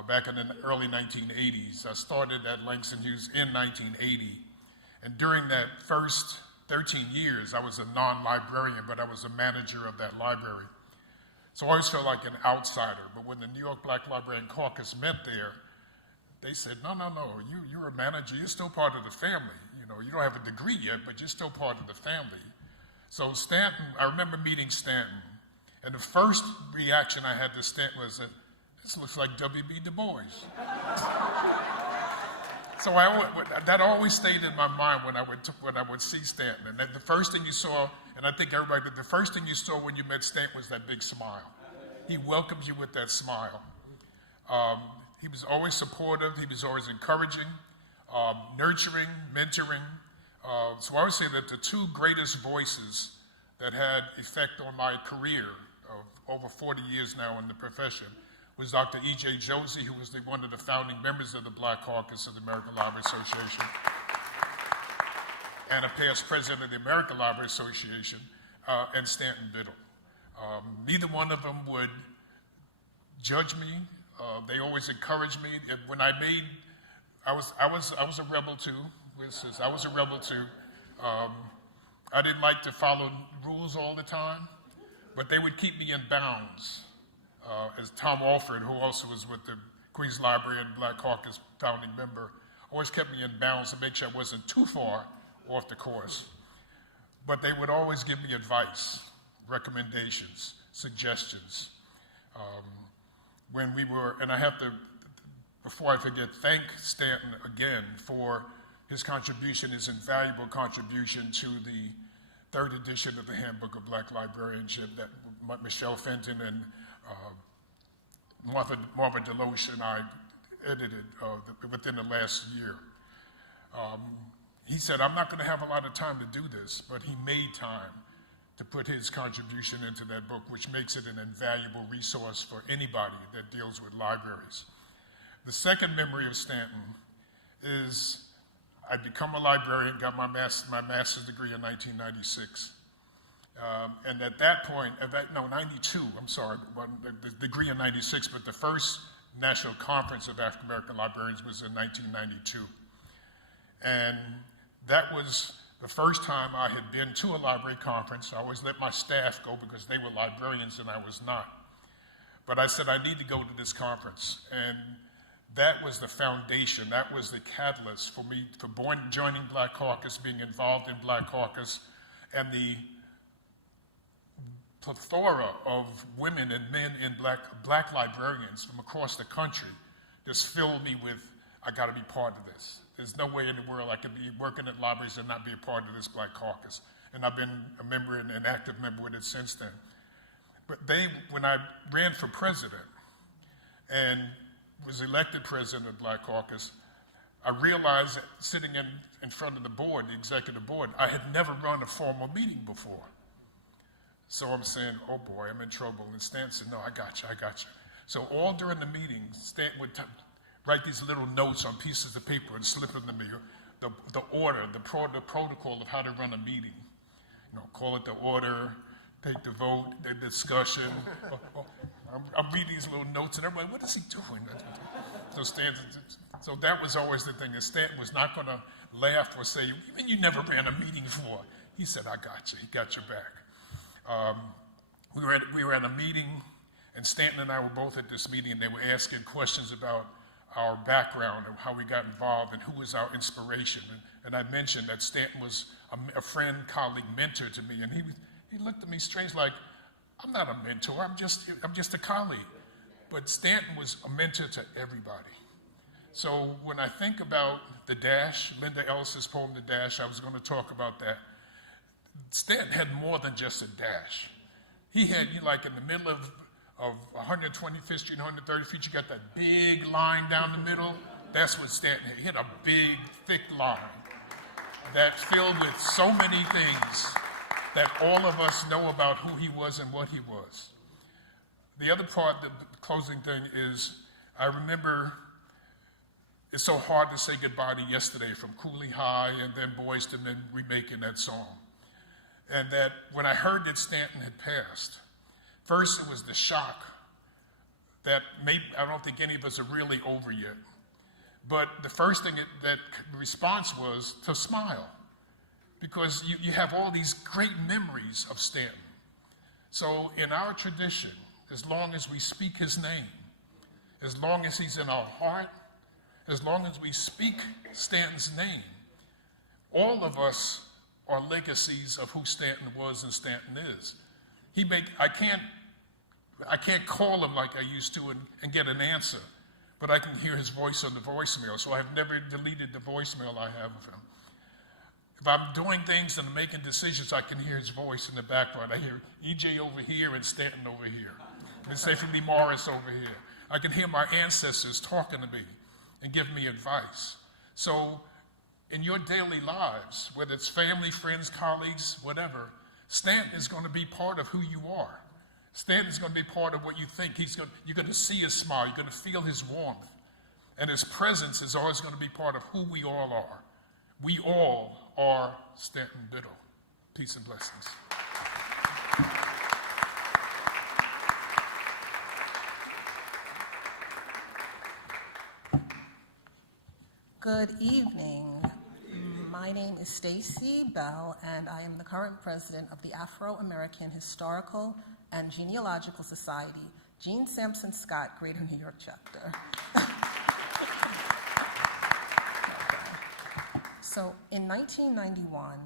back in the early 1980s. I started at Langston Hughes in 1980, and during that first 13 years, I was a non-librarian, but I was a manager of that library. So I always felt like an outsider. But when the New York Black Librarian Caucus met there, they said, no, you're a manager, you're still part of the family. You know, you don't have a degree yet, but you're still part of the family. So Stanton, I remember meeting Stanton, and the first reaction I had to Stanton was that this looks like W.B. Du Bois. So that always stayed in my mind when I would see Stanton. And the first thing you saw, and I think everybody did, the first thing you saw when you met Stanton was that big smile. He welcomes you with that smile. He was always supportive. He was always encouraging, nurturing, mentoring. So I would say that the two greatest voices that had effect on my career of over 40 years now in the profession was Dr. E.J. Josie, who was one of the founding members of the Black Caucus of the American Library Association, and a past president of the American Library Association, and Stanton Biddle. Neither one of them would judge me. They always encouraged me. When I was a rebel too. I was a rebel too. I didn't like to follow rules all the time, but they would keep me in bounds. As Tom Alford, who also was with the Queens Library and Black Caucus founding member, always kept me in bounds to make sure I wasn't too far off the course. But they would always give me advice, recommendations, suggestions. When we were, and I have to, before I forget, thank Stanton again for his contribution, his invaluable contribution to the third edition of the Handbook of Black Librarianship that Michelle Fenton and Martha Deloche and I edited within the last year. He said, I'm not going to have a lot of time to do this, but he made time to put his contribution into that book, which makes it an invaluable resource for anybody that deals with libraries. The second memory of Stanton is I'd become a librarian, got my master's degree in 1996. And at that point, 92, I'm sorry, the degree in 96, but the first National Conference of African American Librarians was in 1992. And that was the first time I had been to a library conference. I always let my staff go because they were librarians and I was not. But I said, I need to go to this conference. And that was the foundation, that was the catalyst for me for joining Black Caucus, being involved in Black Caucus, and the plethora of women and men in black librarians from across the country just filled me with, I got to be part of this. There's no way in the world I could be working at libraries and not be a part of this Black Caucus. And I've been a member and an active member with it since then. But when I ran for president and was elected president of Black Caucus, I realized that sitting in front of the board, the executive board, I had never run a formal meeting before. So I'm saying, oh boy, I'm in trouble. And Stan said, no, I got you. So all during the meeting, Stan would write these little notes on pieces of paper and slip them to me, the order, the protocol of how to run a meeting. Call it the order, take the vote, the discussion. I'm reading these little notes and everybody, what is he doing? So that was always the thing, that Stanton was not going to laugh or say, even you never ran a meeting before. He said, I got you, he got your back. We were at a meeting, and Stanton and I were both at this meeting, and they were asking questions about our background and how we got involved and who was our inspiration. And I mentioned that Stanton was a friend, colleague, mentor to me, and he looked at me strange like, I'm not a mentor, I'm just a colleague. But Stanton was a mentor to everybody. So when I think about The Dash, Linda Ellis's poem, The Dash, I was going to talk about that. Stanton had more than just a dash. He had, like in the middle of 125th Street, 130th Street, you got that big line down the middle. That's what Stanton had. He had a big, thick line that filled with so many things that all of us know about who he was and what he was. The other part, the closing thing is, I remember it's so hard to say goodbye to yesterday from Cooley High and then Boys to Men remaking that song. And that when I heard that Stanton had passed, first it was the shock that I don't think any of us are really over yet. But the first thing that response was to smile, because you have all these great memories of Stanton. So in our tradition, as long as we speak his name, as long as he's in our heart, as long as we speak Stanton's name, all of us are legacies of who Stanton was and Stanton is. I can't call him like I used to and get an answer, but I can hear his voice on the voicemail, so I've never deleted the voicemail I have of him. If I'm doing things and making decisions, I can hear his voice in the background. I hear EJ over here and Stanton over here. Miss Safety Lee Morris over here. I can hear my ancestors talking to me and giving me advice. So in your daily lives, whether it's family, friends, colleagues, whatever, Stanton is going to be part of who you are. Stanton is going to be part of what you think. You're going to see his smile. You're going to feel his warmth. And his presence is always going to be part of who we all are. We all are Stanton Biddle. Peace and blessings. Good evening. My name is Stacy Bell, and I am the current president of the Afro-American Historical and Genealogical Society, Gene Sampson Scott, Greater New York Chapter. So in 1991,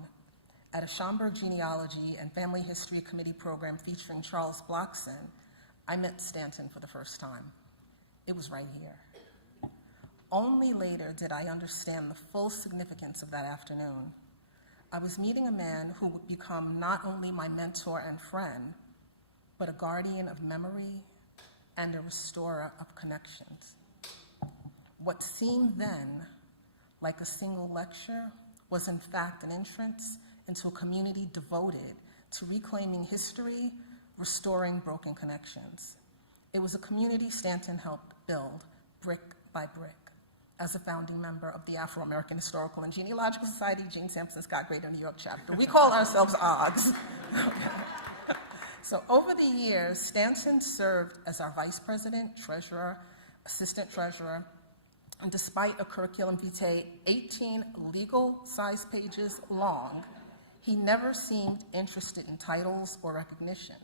at a Schomburg Genealogy and Family History Committee program featuring Charles Blockson, I met Stanton for the first time. It was right here. Only later did I understand the full significance of that afternoon. I was meeting a man who would become not only my mentor and friend, but a guardian of memory and a restorer of connections. What seemed then like a single lecture was in fact an entrance into a community devoted to reclaiming history, restoring broken connections. It was a community Stanton helped build brick by brick. As a founding member of the Afro-American Historical and Genealogical Society, Gene Sampson Scott, Greater New York Chapter. We call ourselves OGS. So over the years, Stanton served as our vice president, treasurer, assistant treasurer, and despite a curriculum vitae 18 legal-sized pages long, he never seemed interested in titles or recognition.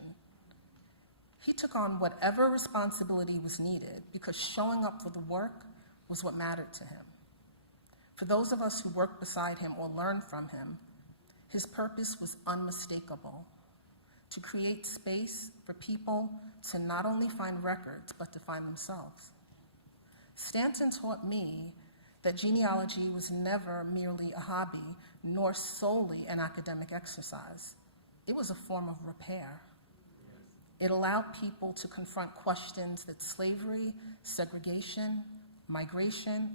He took on whatever responsibility was needed because showing up for the work was what mattered to him. For those of us who worked beside him or learned from him, his purpose was unmistakable: to create space for people to not only find records, but to find themselves. Stanton taught me that genealogy was never merely a hobby, nor solely an academic exercise. It was a form of repair. It allowed people to confront questions that slavery, segregation, migration,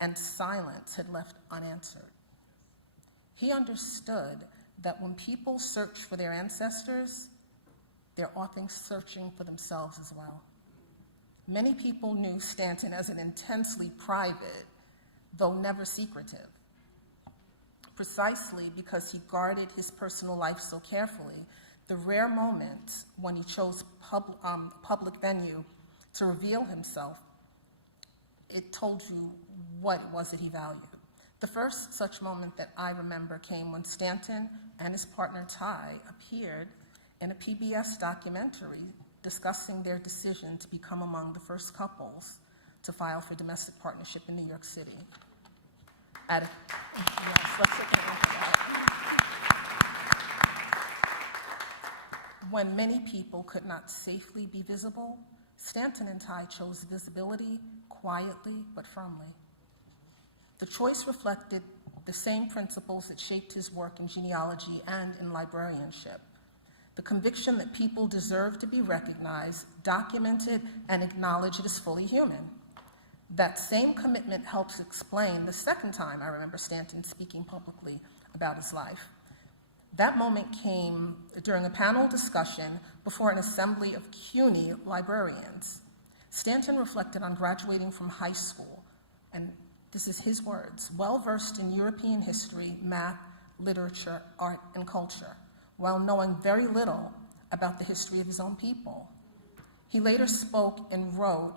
and silence had left unanswered. He understood that when people search for their ancestors, they're often searching for themselves as well. Many people knew Stanton as an intensely private, though never secretive. Precisely because he guarded his personal life so carefully, the rare moments when he chose public venue to reveal himself, it told you what it was that he valued. The first such moment that I remember came when Stanton and his partner Ty appeared in a PBS documentary discussing their decision to become among the first couples to file for domestic partnership in New York City. When many people could not safely be visible, Stanton and Ty chose visibility quietly but firmly. The choice reflected the same principles that shaped his work in genealogy and in librarianship. The conviction that people deserve to be recognized, documented, and acknowledged as fully human. That same commitment helps explain the second time I remember Stanton speaking publicly about his life. That moment came during a panel discussion before an assembly of CUNY librarians. Stanton reflected on graduating from high school, and this is his words, well-versed in European history, math, literature, art, and culture, while knowing very little about the history of his own people. He later spoke and wrote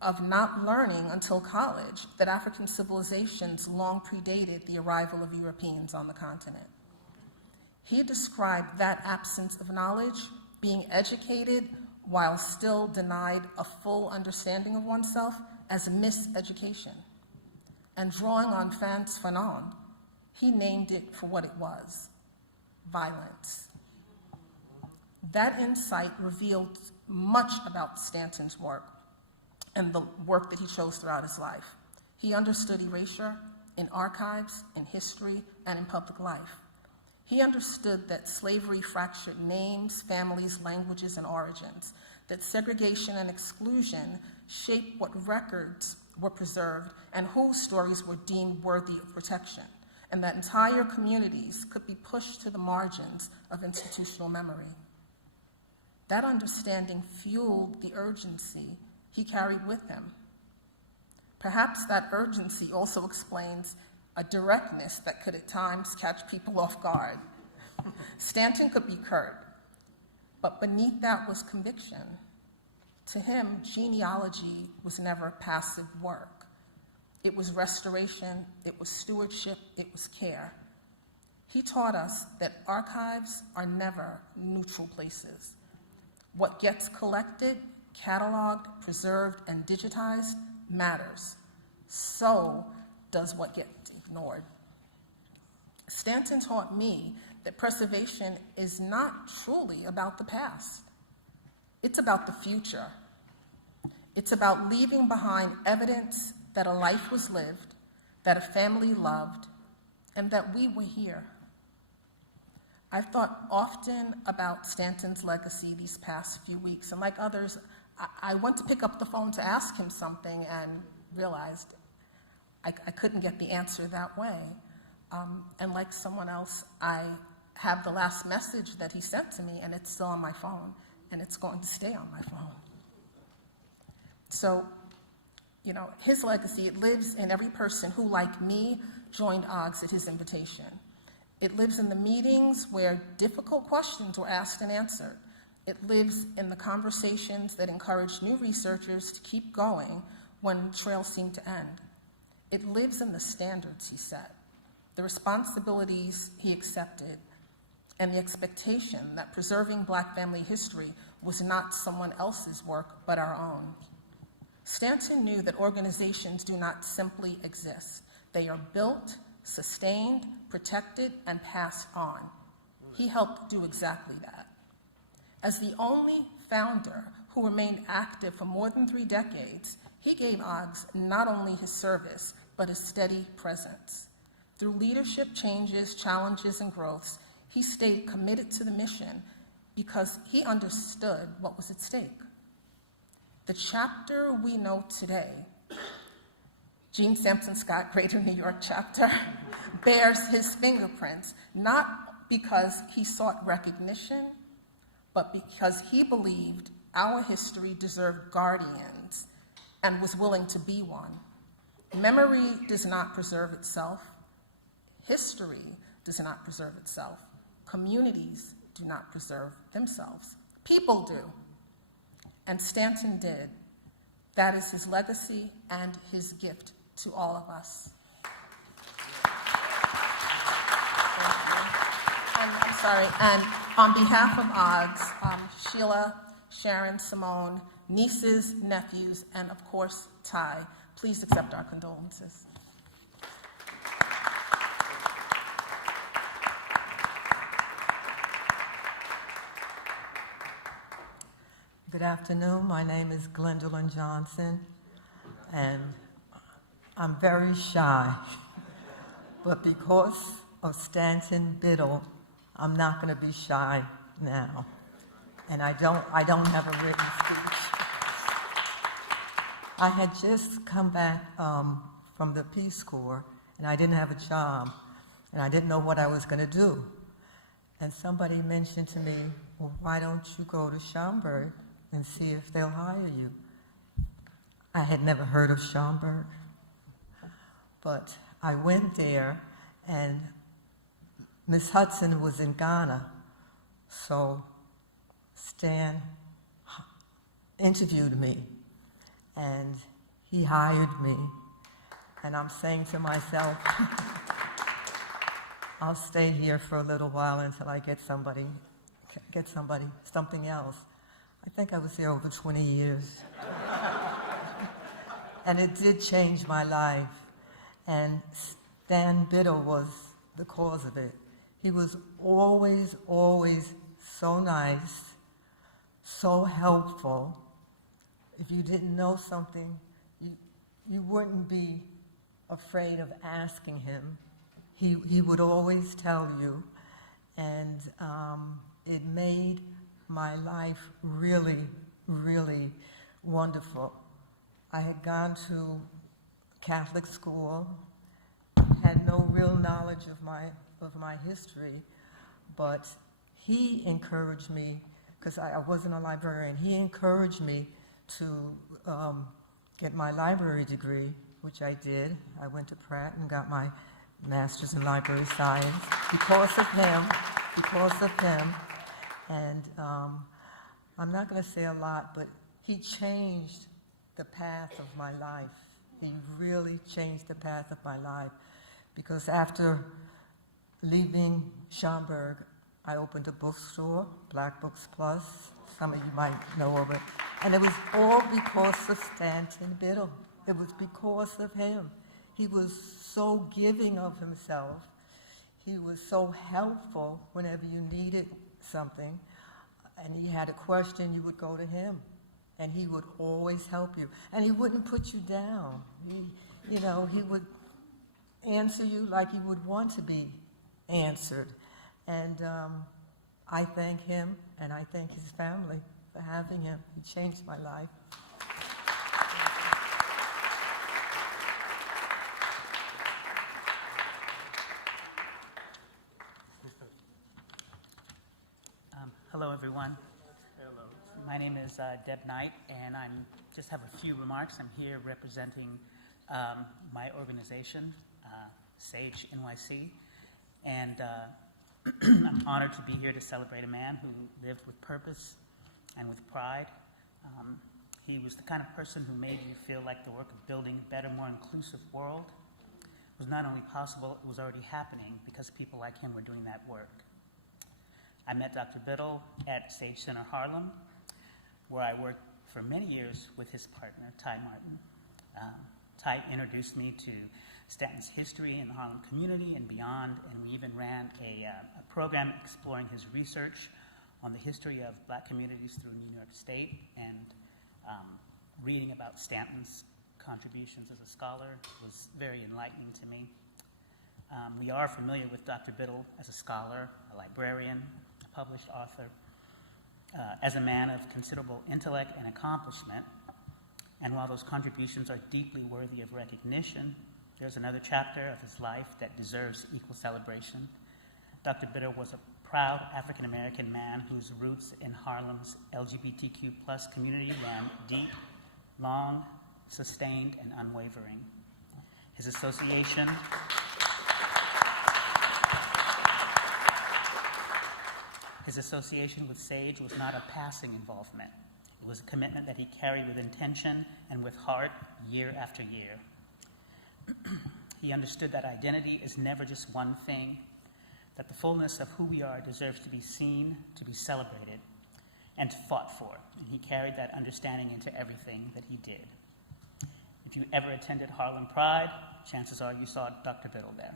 of not learning until college that African civilizations long predated the arrival of Europeans on the continent. He described that absence of knowledge, being educated while still denied a full understanding of oneself, as miseducation. And drawing on Frantz Fanon, he named it for what it was: violence. That insight revealed much about Stanton's work and the work that he chose throughout his life. He understood erasure in archives, in history, and in public life. He understood that slavery fractured names, families, languages, and origins, that segregation and exclusion shaped what records were preserved and whose stories were deemed worthy of protection, and that entire communities could be pushed to the margins of institutional memory. That understanding fueled the urgency he carried with him. Perhaps that urgency also explains a directness that could at times catch people off guard. Stanton could be curt, but beneath that was conviction. To him, genealogy was never passive work. It was restoration, it was stewardship, it was care. He taught us that archives are never neutral places. What gets collected, cataloged, preserved, and digitized matters. So does what gets ignored. Stanton taught me that preservation is not truly about the past. It's about the future. It's about leaving behind evidence that a life was lived, that a family loved, and that we were here. I've thought often about Stanton's legacy these past few weeks, and like others, I went to pick up the phone to ask him something and realized I couldn't get the answer that way. And like someone else, I have the last message that he sent to me, and it's still on my phone, and it's going to stay on my phone. So, his legacy, it lives in every person who, like me, joined OGS at his invitation. It lives in the meetings where difficult questions were asked and answered. It lives in the conversations that encouraged new researchers to keep going when trails seemed to end. It lives in the standards he set, the responsibilities he accepted, and the expectation that preserving Black family history was not someone else's work but our own. Stanton knew that organizations do not simply exist. They are built, sustained, protected, and passed on. He helped do exactly that. As the only founder who remained active for more than 3 decades, he gave OGS not only his service, but a steady presence. Through leadership changes, challenges, and growths, he stayed committed to the mission because he understood what was at stake. The chapter we know today, Gene Sampson Scott Greater New York chapter, bears his fingerprints, not because he sought recognition, but because he believed our history deserved guardians and was willing to be one. Memory does not preserve itself. History does not preserve itself. Communities do not preserve themselves. People do. And Stanton did. That is his legacy and his gift to all of us. And on behalf of OGS, Sheila, Sharon, Simone, nieces, nephews, and of course, Ty, please accept our condolences. Good afternoon. My name is Gwendolyn Johnson, and I'm very shy. But because of Stanton Biddle, I'm not going to be shy now. And I don't have a written speech. I had just come back from the Peace Corps, and I didn't have a job, and I didn't know what I was going to do. And somebody mentioned to me, well, why don't you go to Schaumburg and see if they'll hire you? I had never heard of Schaumburg, but I went there, and Miss Hudson was in Ghana, so Stan interviewed me, and he hired me, and I'm saying to myself, I'll stay here for a little while until I get something else. I think I was there over 20 years. And it did change my life. And Stan Biddle was the cause of it. He was always, always so nice, so helpful. If you didn't know something, you wouldn't be afraid of asking him. He would always tell you. And it made my life really, really wonderful. I had gone to Catholic school, had no real knowledge of my history, but he encouraged me, because I wasn't a librarian, he encouraged me to get my library degree, which I did. I went to Pratt and got my master's in library science because of him. And I'm not going to say a lot, but he changed the path of my life. He really changed the path of my life, because after leaving Schaumburg, I opened a bookstore, Black Books Plus. Some of you might know of it. And it was all because of Stanton Biddle. It was because of him. He was so giving of himself. He was so helpful whenever you needed something. And he had a question, you would go to him. And he would always help you. And he wouldn't put you down. He would answer you like you would want to be answered. And I thank him, and I thank his family for having him. He changed my life. Hello, everyone. Hello. My name is Deb Knight, and I just have a few remarks. I'm here representing my organization, SAGE NYC, and I'm honored to be here to celebrate a man who lived with purpose and with pride. He was the kind of person who made you feel like the work of building a better, more inclusive world was not only possible, it was already happening because people like him were doing that work. I met Dr. Biddle at Sage Center Harlem, where I worked for many years with his partner, Ty Martin. Ty introduced me to Stanton's history in the Harlem community and beyond, and we even ran a program exploring his research on the history of Black communities through New York State, and reading about Stanton's contributions as a scholar was very enlightening to me. We are familiar with Dr. Biddle as a scholar, a librarian, a published author, as a man of considerable intellect and accomplishment. And while those contributions are deeply worthy of recognition, there's another chapter of his life that deserves equal celebration. Dr. Biddle was a proud African-American man whose roots in Harlem's LGBTQ+ community ran deep, long, sustained, and unwavering. His association with SAGE was not a passing involvement. It was a commitment that he carried with intention and with heart year after year. He understood that identity is never just one thing, that the fullness of who we are deserves to be seen, to be celebrated, and fought for. And he carried that understanding into everything that he did. If you ever attended Harlem Pride, chances are you saw Dr. Biddle there.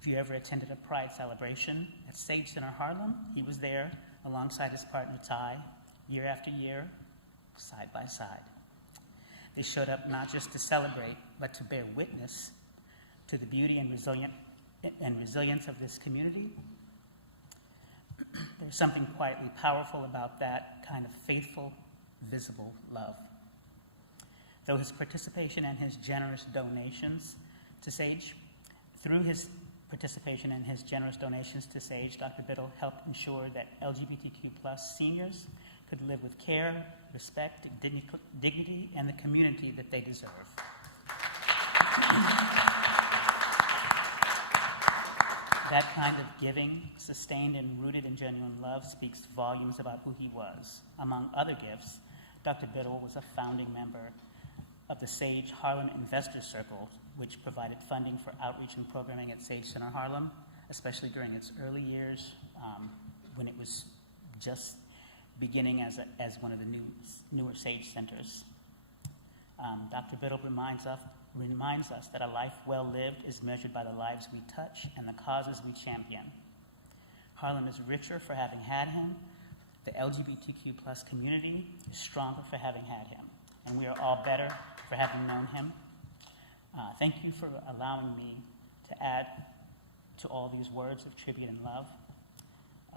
If you ever attended a Pride celebration at Sage Center Harlem, he was there alongside his partner Ty, year after year, side by side. They showed up not just to celebrate, but to bear witness to the beauty and resilience of this community. There's something quietly powerful about that kind of faithful, visible love. Though his participation and his generous donations to SAGE, through his participation and his generous donations to SAGE, Dr. Biddle helped ensure that LGBTQ+ seniors could live with care, respect, dignity, and the community that they deserve. That kind of giving, sustained and rooted in genuine love, speaks volumes about who he was. Among other gifts, Dr. Biddle was a founding member of the SAGE Harlem Investor Circle, which provided funding for outreach and programming at Sage Center Harlem, especially during its early years, when it was just beginning as one of the newer SAGE centers. Dr. Biddle reminds us that a life well lived is measured by the lives we touch and the causes we champion. Harlem is richer for having had him. The LGBTQ+ community is stronger for having had him. And we are all better for having known him. Thank you for allowing me to add to all these words of tribute and love.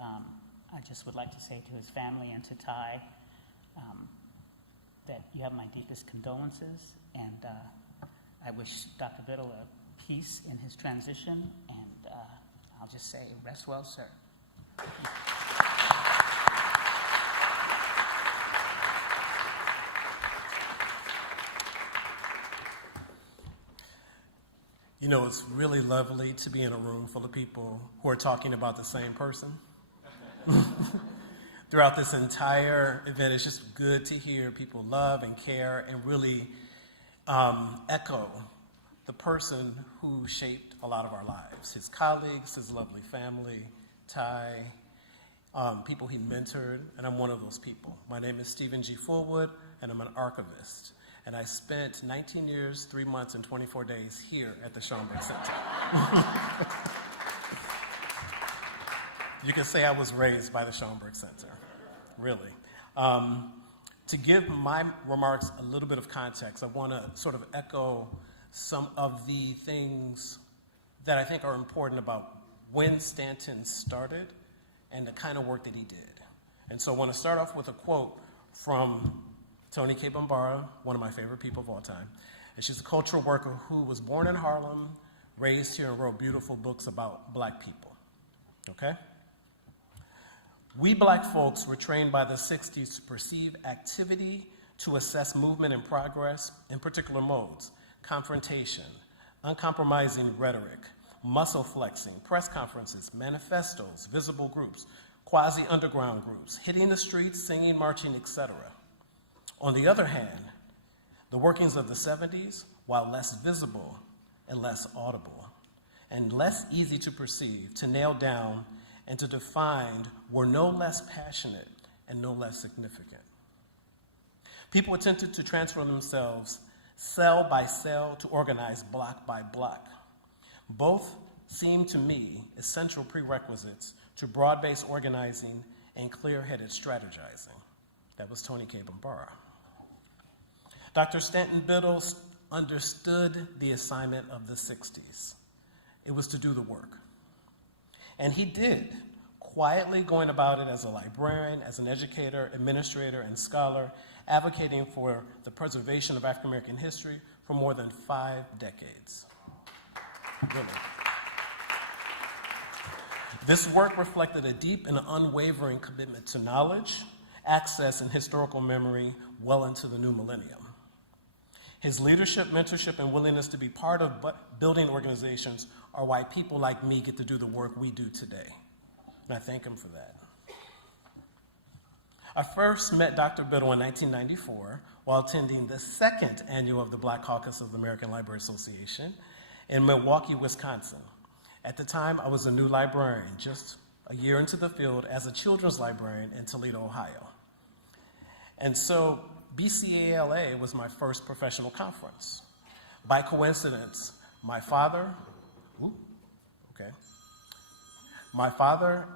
I just would like to say to his family and to Ty, that you have my deepest condolences, and I wish Dr. Biddle a peace in his transition, and I'll just say, rest well, sir. You know, it's really lovely to be in a room full of people who are talking about the same person. Throughout this entire event, it's just good to hear people love and care and really echo the person who shaped a lot of our lives. His colleagues, his lovely family, Ty, people he mentored, and I'm one of those people. My name is Stephen G. Fullwood, and I'm an archivist. And I spent 19 years, 3 months, and 24 days here at the Schomburg Center. You can say I was raised by the Schomburg Center, really. To give my remarks a little bit of context, I want to sort of echo some of the things that I think are important about when Stanton started and the kind of work that he did. And so I want to start off with a quote from Toni K. Bambara, one of my favorite people of all time. And she's a cultural worker who was born in Harlem, raised here, and wrote beautiful books about black people. Okay? We black folks were trained by the 60s to perceive activity, to assess movement and progress in particular modes: confrontation, uncompromising rhetoric, muscle flexing, press conferences, manifestos, visible groups, quasi-underground groups, hitting the streets, singing, marching, etc. On the other hand, the workings of the 70s, while less visible and less audible, and less easy to perceive, to nail down, and to define, were no less passionate and no less significant. People attempted to transform themselves cell by cell to organize block by block. Both seem to me essential prerequisites to broad-based organizing and clear-headed strategizing. That was Toni K. Bambara. Dr. Stanton Biddle understood the assignment of the 60s. It was to do the work. And he did, quietly going about it as a librarian, as an educator, administrator, and scholar, advocating for the preservation of African American history for more than 5 decades. Really. This work reflected a deep and unwavering commitment to knowledge, access, and historical memory well into the new millennium. His leadership, mentorship, and willingness to be part of building organizations are why people like me get to do the work we do today. And I thank him for that. I first met Dr. Biddle in 1994 while attending the second annual of the Black Caucus of the American Library Association in Milwaukee, Wisconsin. At the time, I was a new librarian, just a year into the field as a children's librarian in Toledo, Ohio. And so BCALA was my first professional conference. By coincidence, my father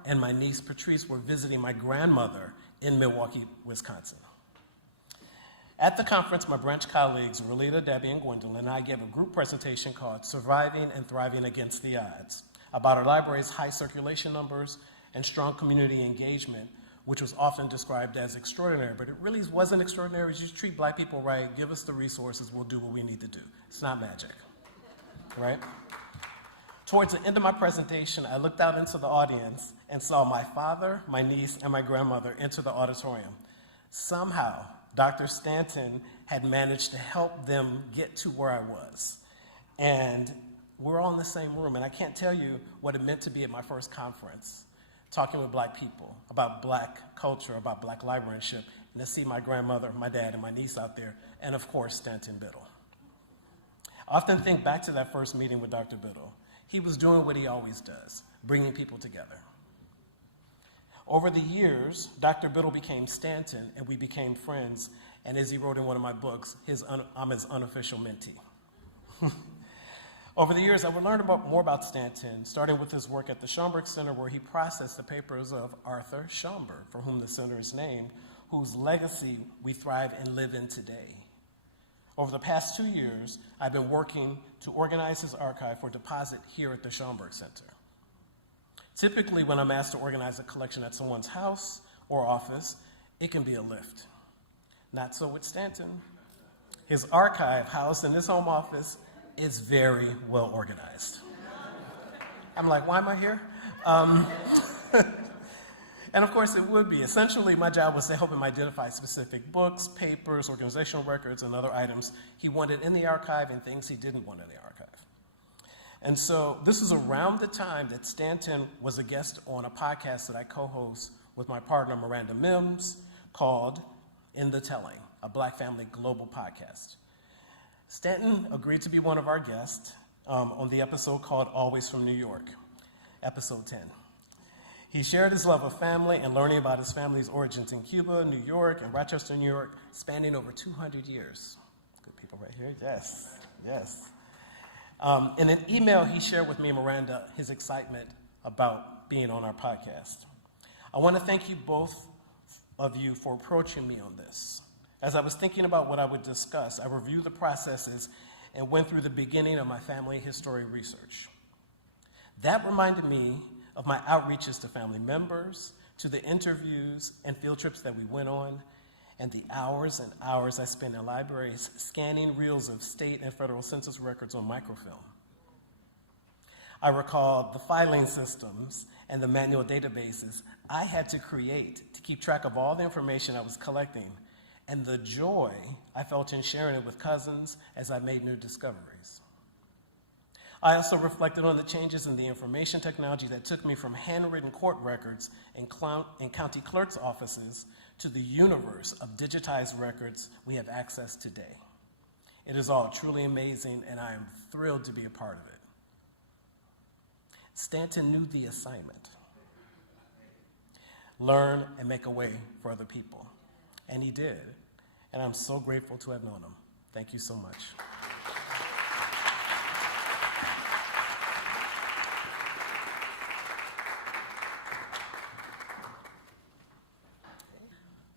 and my niece Patrice were visiting my grandmother in Milwaukee, Wisconsin. At the conference, my branch colleagues, Relita, Debbie, and Gwendolyn, and I gave a group presentation called Surviving and Thriving Against the Odds, about our library's high circulation numbers and strong community engagement, which was often described as extraordinary, but it really wasn't extraordinary. Just treat black people right, give us the resources, we'll do what we need to do. It's not magic, right? Towards the end of my presentation, I looked out into the audience and saw my father, my niece, and my grandmother enter the auditorium. Somehow, Dr. Stanton had managed to help them get to where I was. And we're all in the same room, and I can't tell you what it meant to be at my first conference, talking with black people about black culture, about black librarianship, and to see my grandmother, my dad, and my niece out there, and of course, Stanton Biddle. I often think back to that first meeting with Dr. Biddle. He was doing what he always does, bringing people together. Over the years, Dr. Biddle became Stanton, and we became friends, and as he wrote in one of my books, I'm his unofficial mentee. Over the years, I would learn more about Stanton, starting with his work at the Schomburg Center, where he processed the papers of Arthur Schomburg, for whom the center is named, whose legacy we thrive and live in today. Over the past 2 years, I've been working to organize his archive for deposit here at the Schomburg Center. Typically, when I'm asked to organize a collection at someone's house or office, it can be a lift. Not so with Stanton. His archive, housed in his home office, is very well organized. I'm like, why am I here? And of course, it would be. Essentially, my job was to help him identify specific books, papers, organizational records, and other items he wanted in the archive and things he didn't want in the archive. And so this is around the time that Stanton was a guest on a podcast that I co-host with my partner, Miranda Mims, called In the Telling, a Black Family Global podcast. Stanton agreed to be one of our guests on the episode called Always from New York, episode 10. He shared his love of family and learning about his family's origins in Cuba, New York, and Rochester, New York, spanning over 200 years. Good people right here, yes, yes. In an email he shared with me, Miranda, his excitement about being on our podcast. I want to thank you both of you for approaching me on this. As I was thinking about what I would discuss, I reviewed the processes and went through the beginning of my family history research. That reminded me of my outreaches to family members, to the interviews and field trips that we went on, and the hours and hours I spent in libraries scanning reels of state and federal census records on microfilm. I recalled the filing systems and the manual databases I had to create to keep track of all the information I was collecting, and the joy I felt in sharing it with cousins as I made new discoveries. I also reflected on the changes in the information technology that took me from handwritten court records in county clerk's offices to the universe of digitized records we have access today. It is all truly amazing, and I am thrilled to be a part of it. Stanton knew the assignment. Learn and make a way for other people. And he did. And I'm so grateful to have known him. Thank you so much.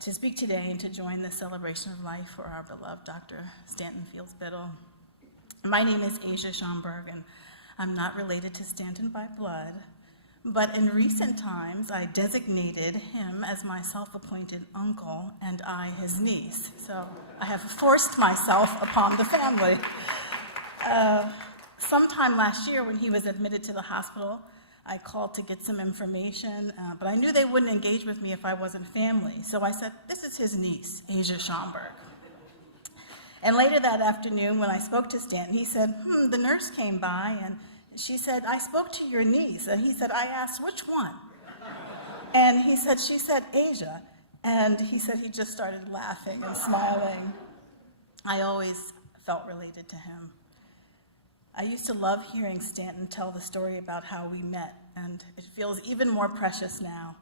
To speak today and to join the celebration of life for our beloved Dr. Stanton Fields Biddle. My name is Asia Schomburg, and I'm not related to Stanton by blood, but in recent times, I designated him as my self-appointed uncle and I his niece. So I have forced myself upon the family. Sometime last year when he was admitted to the hospital, I called to get some information, but I knew they wouldn't engage with me if I wasn't family. So I said, this is his niece, Asia Schomburg. And later that afternoon, when I spoke to Stanton, he said, the nurse came by and she said, I spoke to your niece. And he said, I asked, which one? And he said, she said, Asia. And he said he just started laughing and smiling. I always felt related to him. I used to love hearing Stanton tell the story about how we met, and it feels even more precious now.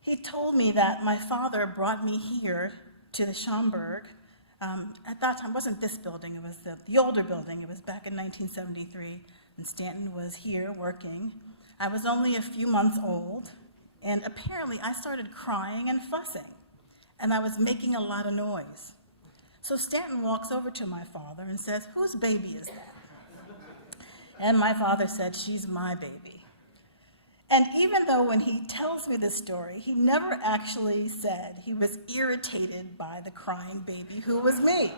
He told me that my father brought me here to the Schomburg. At that time, it wasn't this building, it was the older building. It was back in 1973, and Stanton was here working. I was only a few months old, and apparently I started crying and fussing, and I was making a lot of noise. So Stanton walks over to my father and says, whose baby is that? And my father said, she's my baby. And even though when he tells me this story, he never actually said he was irritated by the crying baby who was me.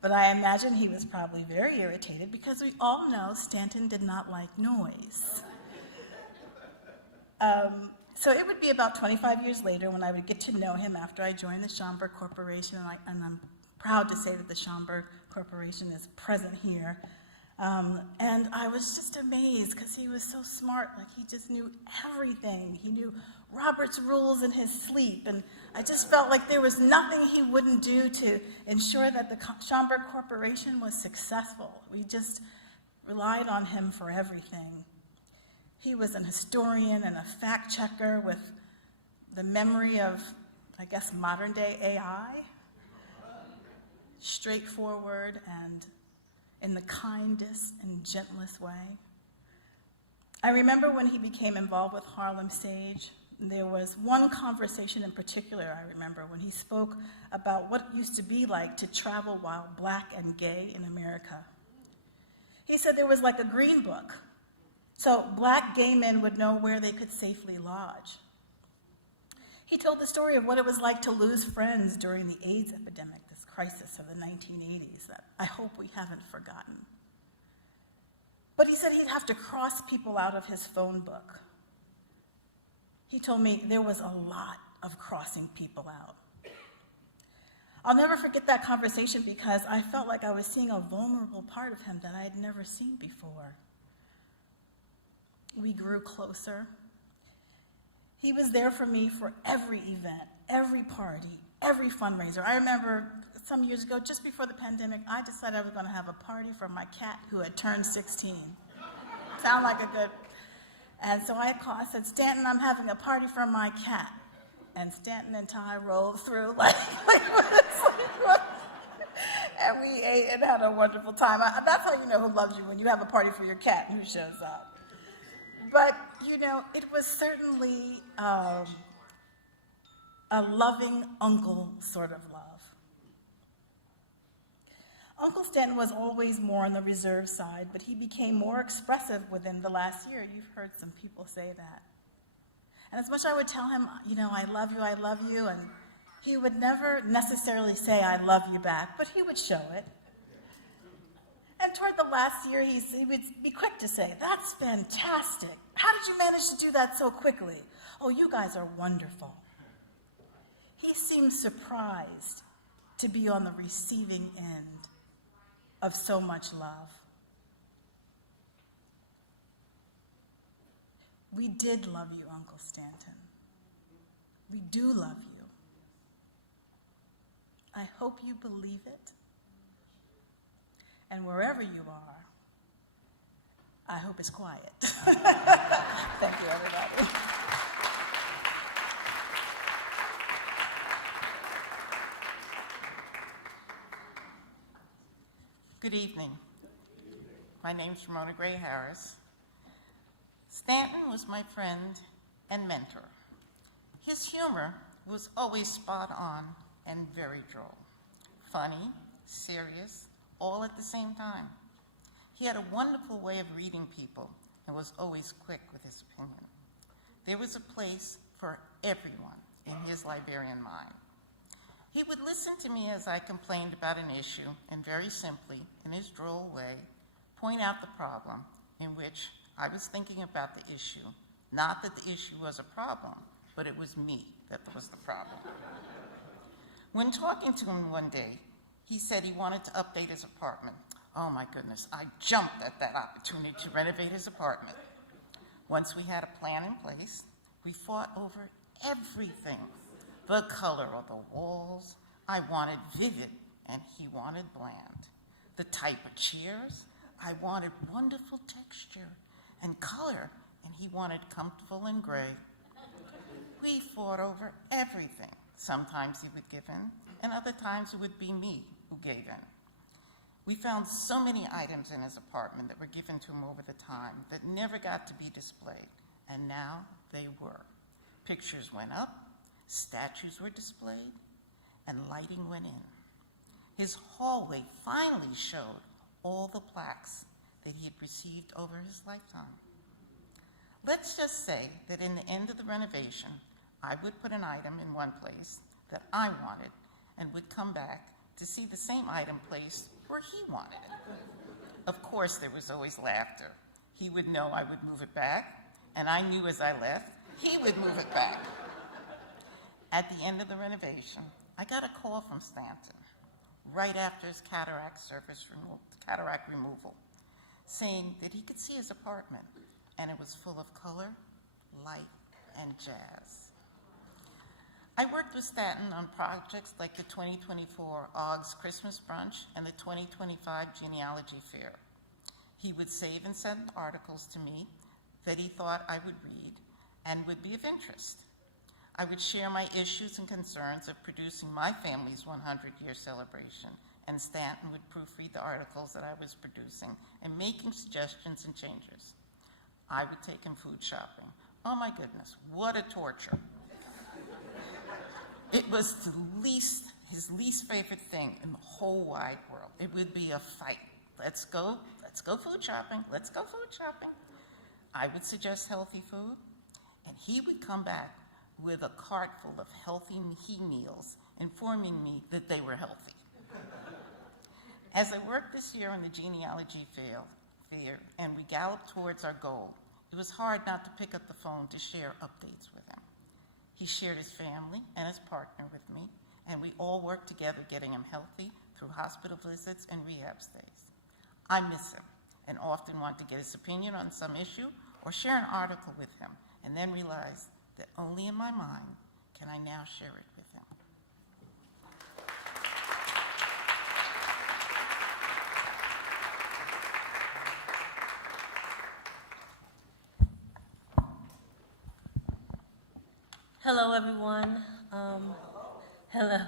But I imagine he was probably very irritated because we all know Stanton did not like noise. So it would be about 25 years later when I would get to know him after I joined the Schomburg Corporation, and I'm proud to say that the Schomburg Corporation is present here. And I was just amazed because he was so smart, like he just knew everything. He knew Robert's rules in his sleep, and I just felt like there was nothing he wouldn't do to ensure that the Schomburg Corporation was successful. We just relied on him for everything. He was an historian and a fact checker with the memory of, I guess, modern day AI. Straightforward and in the kindest and gentlest way. I remember when he became involved with Harlem Sage, there was one conversation in particular I remember when he spoke about what it used to be like to travel while black and gay in America. He said there was like a green book, so black gay men would know where they could safely lodge. He told the story of what it was like to lose friends during the AIDS epidemic, this crisis of the 1980s that I hope we haven't forgotten. But he said he'd have to cross people out of his phone book. He told me there was a lot of crossing people out. I'll never forget that conversation because I felt like I was seeing a vulnerable part of him that I had never seen before. We grew closer. He was there for me for every event, every party, every fundraiser. I remember some years ago, just before the pandemic, I decided I was going to have a party for my cat who had turned 16. Sound like a good... And so I called, I said, Stanton, I'm having a party for my cat. And Stanton and Ty rolled through and we ate and had a wonderful time. That's how you know who loves you, when you have a party for your cat and who shows up. But, you know, it was certainly a loving uncle sort of love. Uncle Stanton was always more on the reserve side, but he became more expressive within the last year. You've heard some people say that. And as much as I would tell him, you know, I love you, and he would never necessarily say, I love you back, but he would show it. And toward the last year, he would be quick to say, that's fantastic. How did you manage to do that so quickly? Oh, you guys are wonderful. He seemed surprised to be on the receiving end of so much love. We did love you, Uncle Stanton. We do love you. I hope you believe it. And wherever you are, I hope it's quiet. Thank you, everybody. Good evening. My name's Ramona Gray Harris. Stanton was my friend and mentor. His humor was always spot on and very droll. Funny, serious, all at the same time. He had a wonderful way of reading people and was always quick with his opinion. There was a place for everyone in his librarian mind. He would listen to me as I complained about an issue and very simply, in his droll way, point out the problem in which I was thinking about the issue. Not that the issue was a problem, but it was me that was the problem. When talking to him one day, he said he wanted to update his apartment. Oh my goodness, I jumped at that opportunity to renovate his apartment. Once we had a plan in place, we fought over everything. The color of the walls, I wanted vivid and he wanted bland. The type of chairs, I wanted wonderful texture and color and he wanted comfortable and gray. We fought over everything. Sometimes he would give in, and other times it would be me who gave in. We found so many items in his apartment that were given to him over the time that never got to be displayed, and now they were. Pictures went up, statues were displayed, and lighting went in. His hallway finally showed all the plaques that he had received over his lifetime. Let's just say that in the end of the renovation, I would put an item in one place that I wanted and would come back to see the same item placed where he wanted it. Of course, there was always laughter. He would know I would move it back, and I knew as I left, he would move it back. At the end of the renovation, I got a call from Stanton, right after his cataract removal, saying that he could see his apartment, and it was full of color, light, and jazz. I worked with Stanton on projects like the 2024 OGS Christmas Brunch and the 2025 Genealogy Fair. He would save and send articles to me that he thought I would read and would be of interest. I would share my issues and concerns of producing my family's 100-year celebration, and Stanton would proofread the articles that I was producing and making suggestions and changes. I would take him food shopping. Oh my goodness, what a torture. It was his least favorite thing in the whole wide world. It would be a fight. Let's go food shopping, let's go food shopping. I would suggest healthy food, and he would come back with a cart full of healthy he meals, informing me that they were healthy. As I worked this year on the genealogy fair and we galloped towards our goal, it was hard not to pick up the phone to share updates with him. He shared his family and his partner with me, and we all worked together getting him healthy through hospital visits and rehab stays. I miss him and often want to get his opinion on some issue or share an article with him, and then realize that only in my mind can I now share it with him. Hello, everyone. Hello.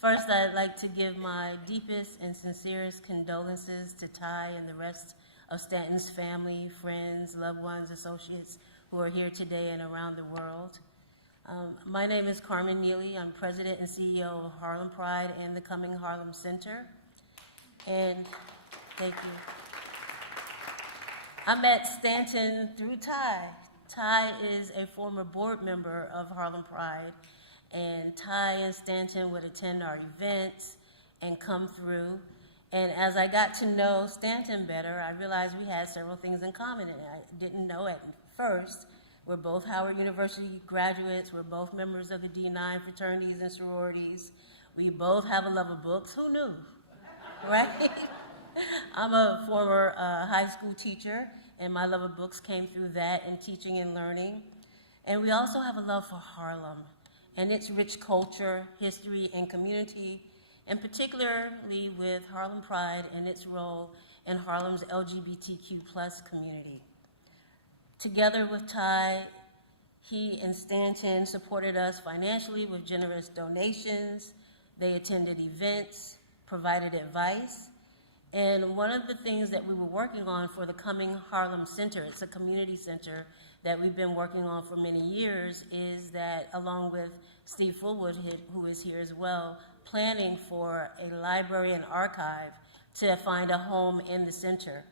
First, I'd like to give my deepest and sincerest condolences to Ty and the rest of Stanton's family, friends, loved ones, associates who are here today and around the world. My name is Carmen Neely. I'm president and CEO of Harlem Pride and the Coming Harlem Center. And thank you. I met Stanton through Ty. Ty is a former board member of Harlem Pride, and Ty and Stanton would attend our events and come through. And as I got to know Stanton better, I realized we had several things in common, and I didn't know at first. We're both Howard University graduates. We're both members of the D9 fraternities and sororities. We both have a love of books. Who knew, right? I'm a former high school teacher, and my love of books came through that and teaching and learning. And we also have a love for Harlem and its rich culture, history, and community, and particularly with Harlem Pride and its role in Harlem's LGBTQ+ community. Together with Ty, he and Stanton supported us financially with generous donations. They attended events, provided advice, and one of the things that we were working on for the Coming Harlem Center, it's a community center that we've been working on for many years, is that along with Steve Fullwood, who is here as well, planning for a library and archive to find a home in the center.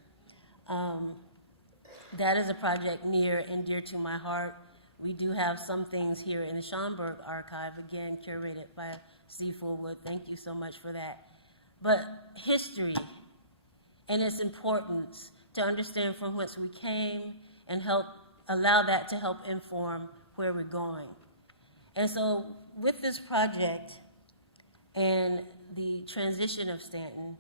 That is a project near and dear to my heart. We do have some things here in the Schomburg archive, again, curated by Steve Fullwood. Thank you so much for that. But history and its importance to understand from whence we came and allow that to help inform where we're going. And so with this project and the transition of Stanton,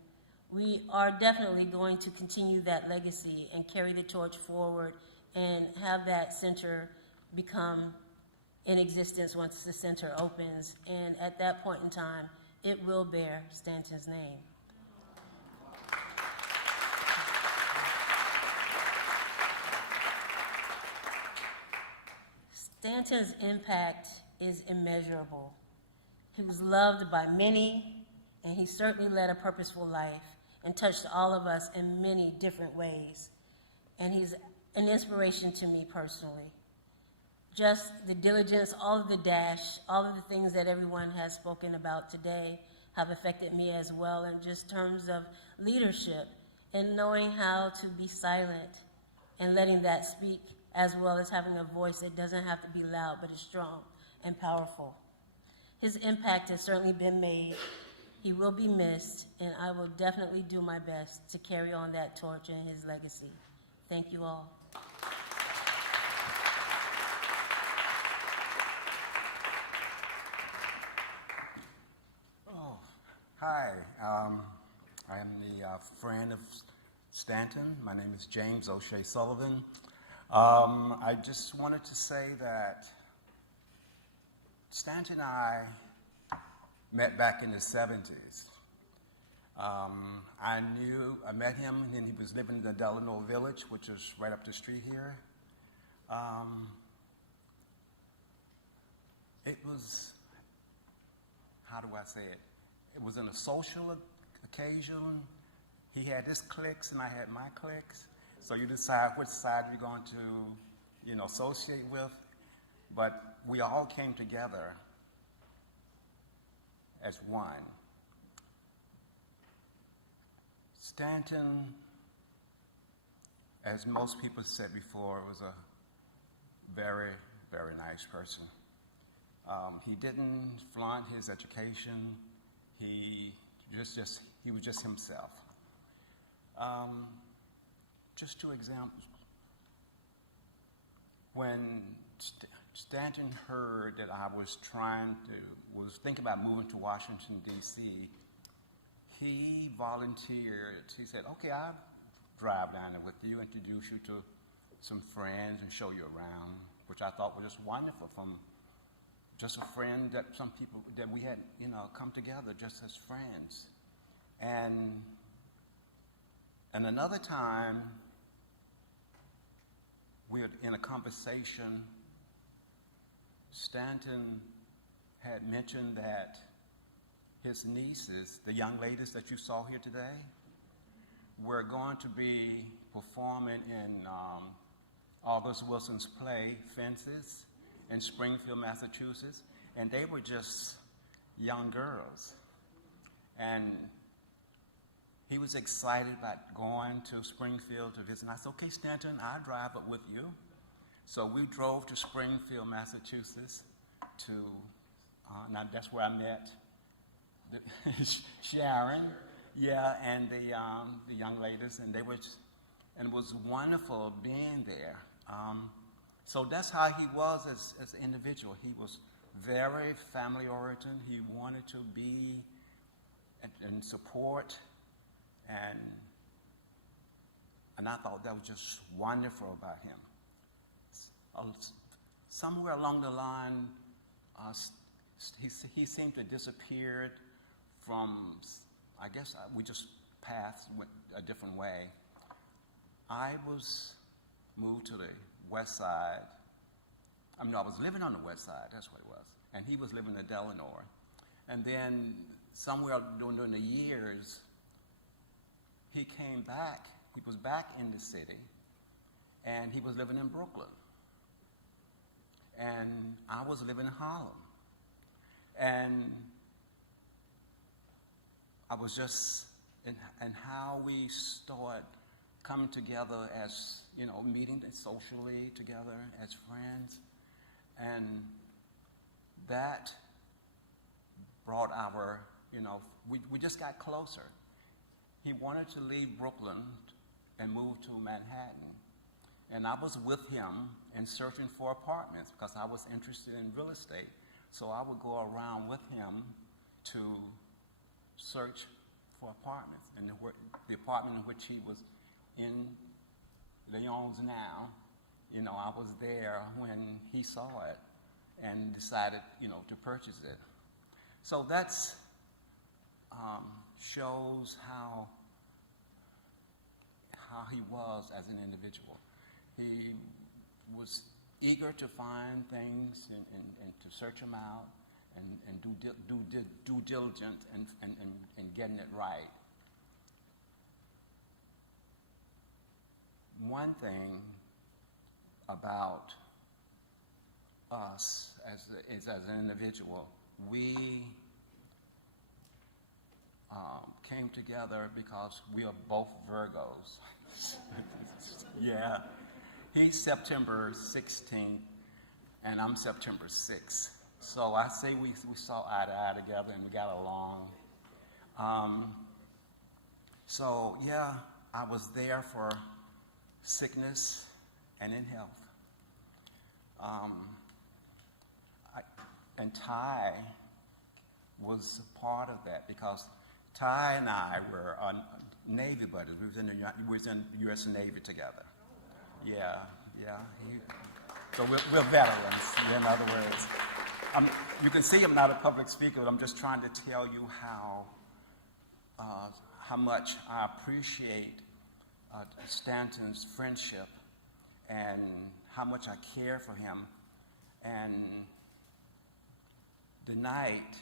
we are definitely going to continue that legacy and carry the torch forward and have that center become in existence once the center opens. And at that point in time, it will bear Stanton's name. Stanton's impact is immeasurable. He was loved by many, and he certainly led a purposeful life and touched all of us in many different ways. And he's an inspiration to me personally. Just the diligence, all of the dash, all of the things that everyone has spoken about today have affected me as well in just terms of leadership and knowing how to be silent and letting that speak, as well as having a voice that doesn't have to be loud but is strong and powerful. His impact has certainly been made. He will be missed, and I will definitely do my best to carry on that torch and his legacy. Thank you all. Oh, hi. I am the friend of Stanton. My name is James O'Shea Sullivan. I just wanted to say that Stanton and I met back in the 70s. I met him when he was living in the Delano Village, which is right up the street here. It was, how do I say it? It was on a social occasion. He had his cliques and I had my cliques. So you decide which side you're going to, associate with. But we all came together as one. Stanton, as most people said before, was a very, very nice person. He didn't flaunt his education. He was just himself. Just two examples. When Stanton heard that I was thinking about moving to Washington, D.C., he volunteered. He said, okay, I'll drive down there with you, introduce you to some friends and show you around, which I thought was just wonderful, from just a friend that some people that we had, come together just as friends. And another time, we were in a conversation. Stanton had mentioned that his nieces, the young ladies that you saw here today, were going to be performing in August Wilson's play, Fences, in Springfield, Massachusetts, and they were just young girls. And he was excited about going to Springfield to visit. And I said, okay, Stanton, I'll drive up with you. So we drove to Springfield, Massachusetts now that's where I met Sharon, and the young ladies, and and it was wonderful being there. So that's how he was as an individual. He was very family-oriented. He wanted to be and support, and I thought that was just wonderful about him. Somewhere along the line, he seemed to have disappeared from, I guess we just paths went a different way. I was moved to the west side. I was living on the west side, that's what it was. And he was living in Delaware. And then somewhere during the years, he came back. He was back in the city, and he was living in Brooklyn. And I was living in Harlem. And I was just, and how we started coming together as, meeting socially together as friends. And that brought our, we just got closer. He wanted to leave Brooklyn and move to Manhattan. And I was with him and searching for apartments because I was interested in real estate. So I would go around with him to search for apartments. And the apartment in which he was in, that he owns now, I was there when he saw it and decided, to purchase it. So that's shows how he was as an individual. He was eager to find things and to search them out and do diligent and getting it right. One thing about us as an individual, we came together because we are both Virgos. Yeah. He's September 16th, and I'm September 6th. So I say we saw eye to eye together, and we got along. I was there for sickness and in health. And Ty was part of that because Ty and I were Navy buddies. We was in the U.S. Navy together. Yeah. So we're veterans, in other words. You can see I'm not a public speaker, but I'm just trying to tell you how much I appreciate Stanton's friendship and how much I care for him. And the night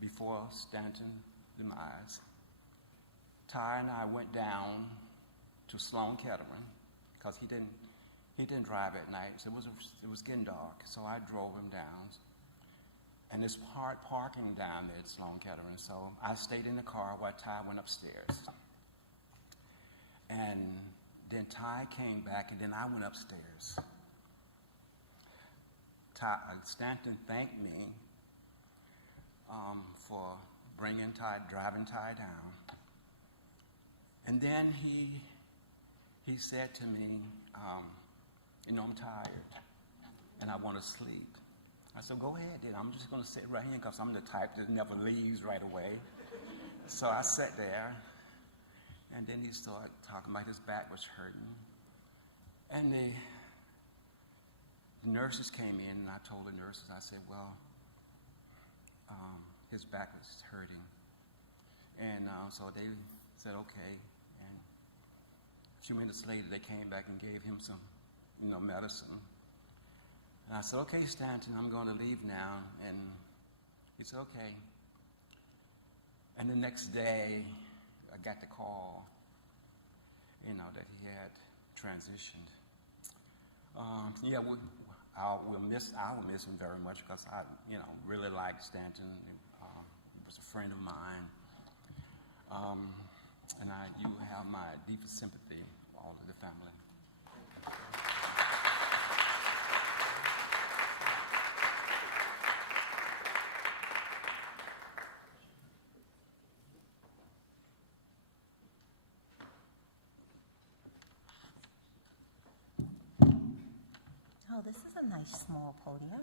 before Stanton's demise, Ty and I went down to Sloan Kettering because he didn't drive at night, so it was getting dark. So I drove him down, and it's hard parking down there at Sloan Kettering. So I stayed in the car while Ty went upstairs, and then Ty came back, and then I went upstairs. Stanton thanked me for driving Ty down. And then he said to me, I'm tired and I want to sleep. I said, go ahead then. I'm just going to sit right here because I'm the type that never leaves right away. So I sat there, and then he started talking about his back was hurting. And the nurses came in, and I told the nurses, I said, well, his back was hurting. And so they said, okay. And a few minutes later, they came back and gave him some, medicine. And I said, okay, Stanton, I'm going to leave now. And he said, okay. And the next day, I got the call, that he had transitioned. I will miss him very much because I, really liked Stanton. He was a friend of mine. And you have my deepest sympathy for all of the family. Oh, this is a nice small podium.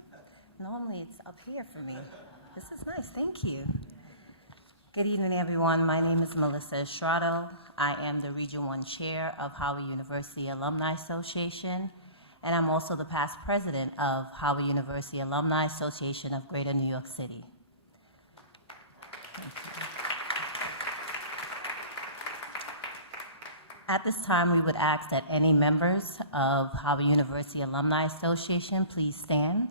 Normally it's up here for me. This is nice, thank you. Good evening, everyone. My name is Melissa Estrado. I am the Region 1 Chair of Howard University Alumni Association, and I'm also the past president of Howard University Alumni Association of Greater New York City. At this time, we would ask that any members of Howard University Alumni Association please stand.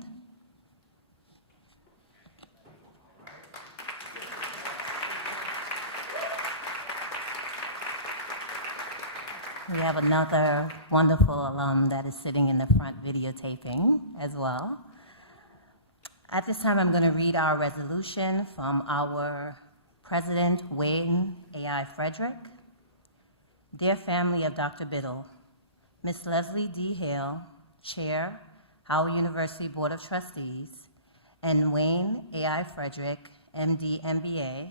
We have another wonderful alum that is sitting in the front videotaping as well. At this time, I'm going to read our resolution from our President, Wayne A.I. Frederick. Dear family of Dr. Biddle, Ms. Leslie D. Hale, Chair, Howard University Board of Trustees, and Wayne A.I. Frederick, MD, MBA,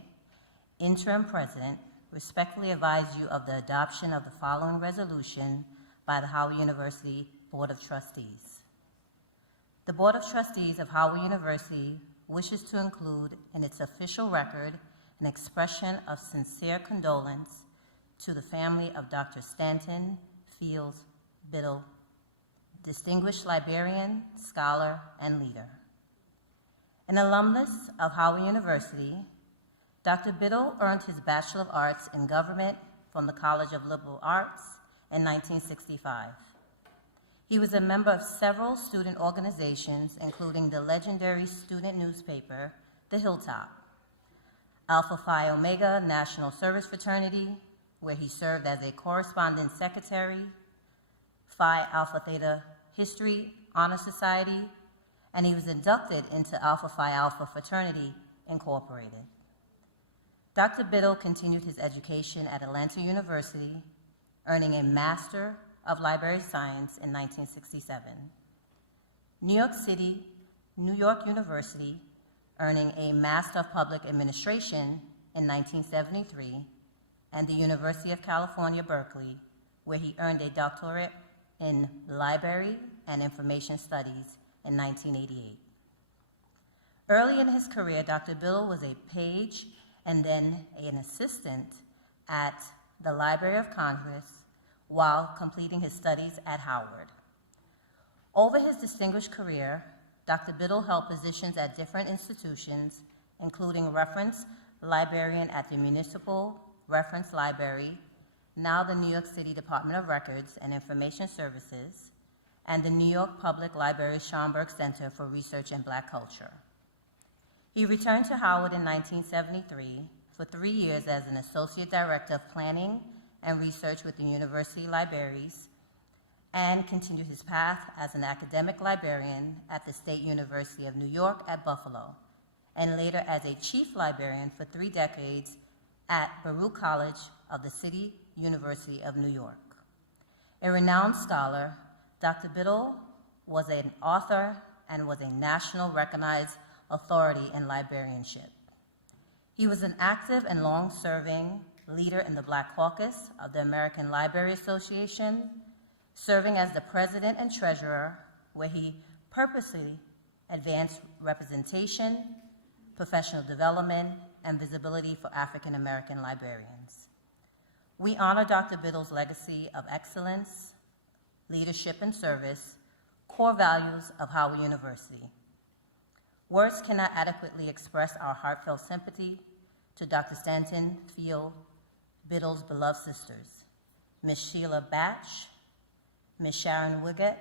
Interim President, respectfully advise you of the adoption of the following resolution by the Howard University Board of Trustees. The Board of Trustees of Howard University wishes to include in its official record an expression of sincere condolence to the family of Dr. Stanton Fields Biddle, distinguished librarian, scholar, and leader. An alumnus of Howard University, Dr. Biddle earned his Bachelor of Arts in Government from the College of Liberal Arts in 1965. He was a member of several student organizations, including the legendary student newspaper, The Hilltop, Alpha Phi Omega National Service Fraternity, where he served as a correspondence secretary, Phi Alpha Theta History Honor Society, and he was inducted into Alpha Phi Alpha Fraternity Incorporated. Dr. Biddle continued his education at Atlanta University, earning a Master of Library Science in 1967. New York City, New York University, earning a Master of Public Administration in 1973, and the University of California, Berkeley, where he earned a doctorate in Library and Information Studies in 1988. Early in his career, Dr. Biddle was a page and then an assistant at the Library of Congress while completing his studies at Howard. Over his distinguished career, Dr. Biddle held positions at different institutions, including reference librarian at the Municipal Reference Library, now the New York City Department of Records and Information Services, and the New York Public Library Schomburg Center for Research in Black Culture. He returned to Howard in 1973 for 3 years as an Associate Director of Planning and Research with the University Libraries, and continued his path as an academic librarian at the State University of New York at Buffalo, and later as a chief librarian for 3 decades at Baruch College of the City University of New York. A renowned scholar, Dr. Biddle was an author, and was a national recognized authority in librarianship. He was an active and long-serving leader in the Black Caucus of the American Library Association, serving as the president and treasurer, where he purposely advanced representation, professional development, and visibility for African American librarians. We honor Dr. Biddle's legacy of excellence, leadership, and service, core values of Howard University. Words cannot adequately express our heartfelt sympathy to Dr. Stanton Biddle's beloved sisters, Ms. Sheila Batch, Ms. Sharon Wiggett,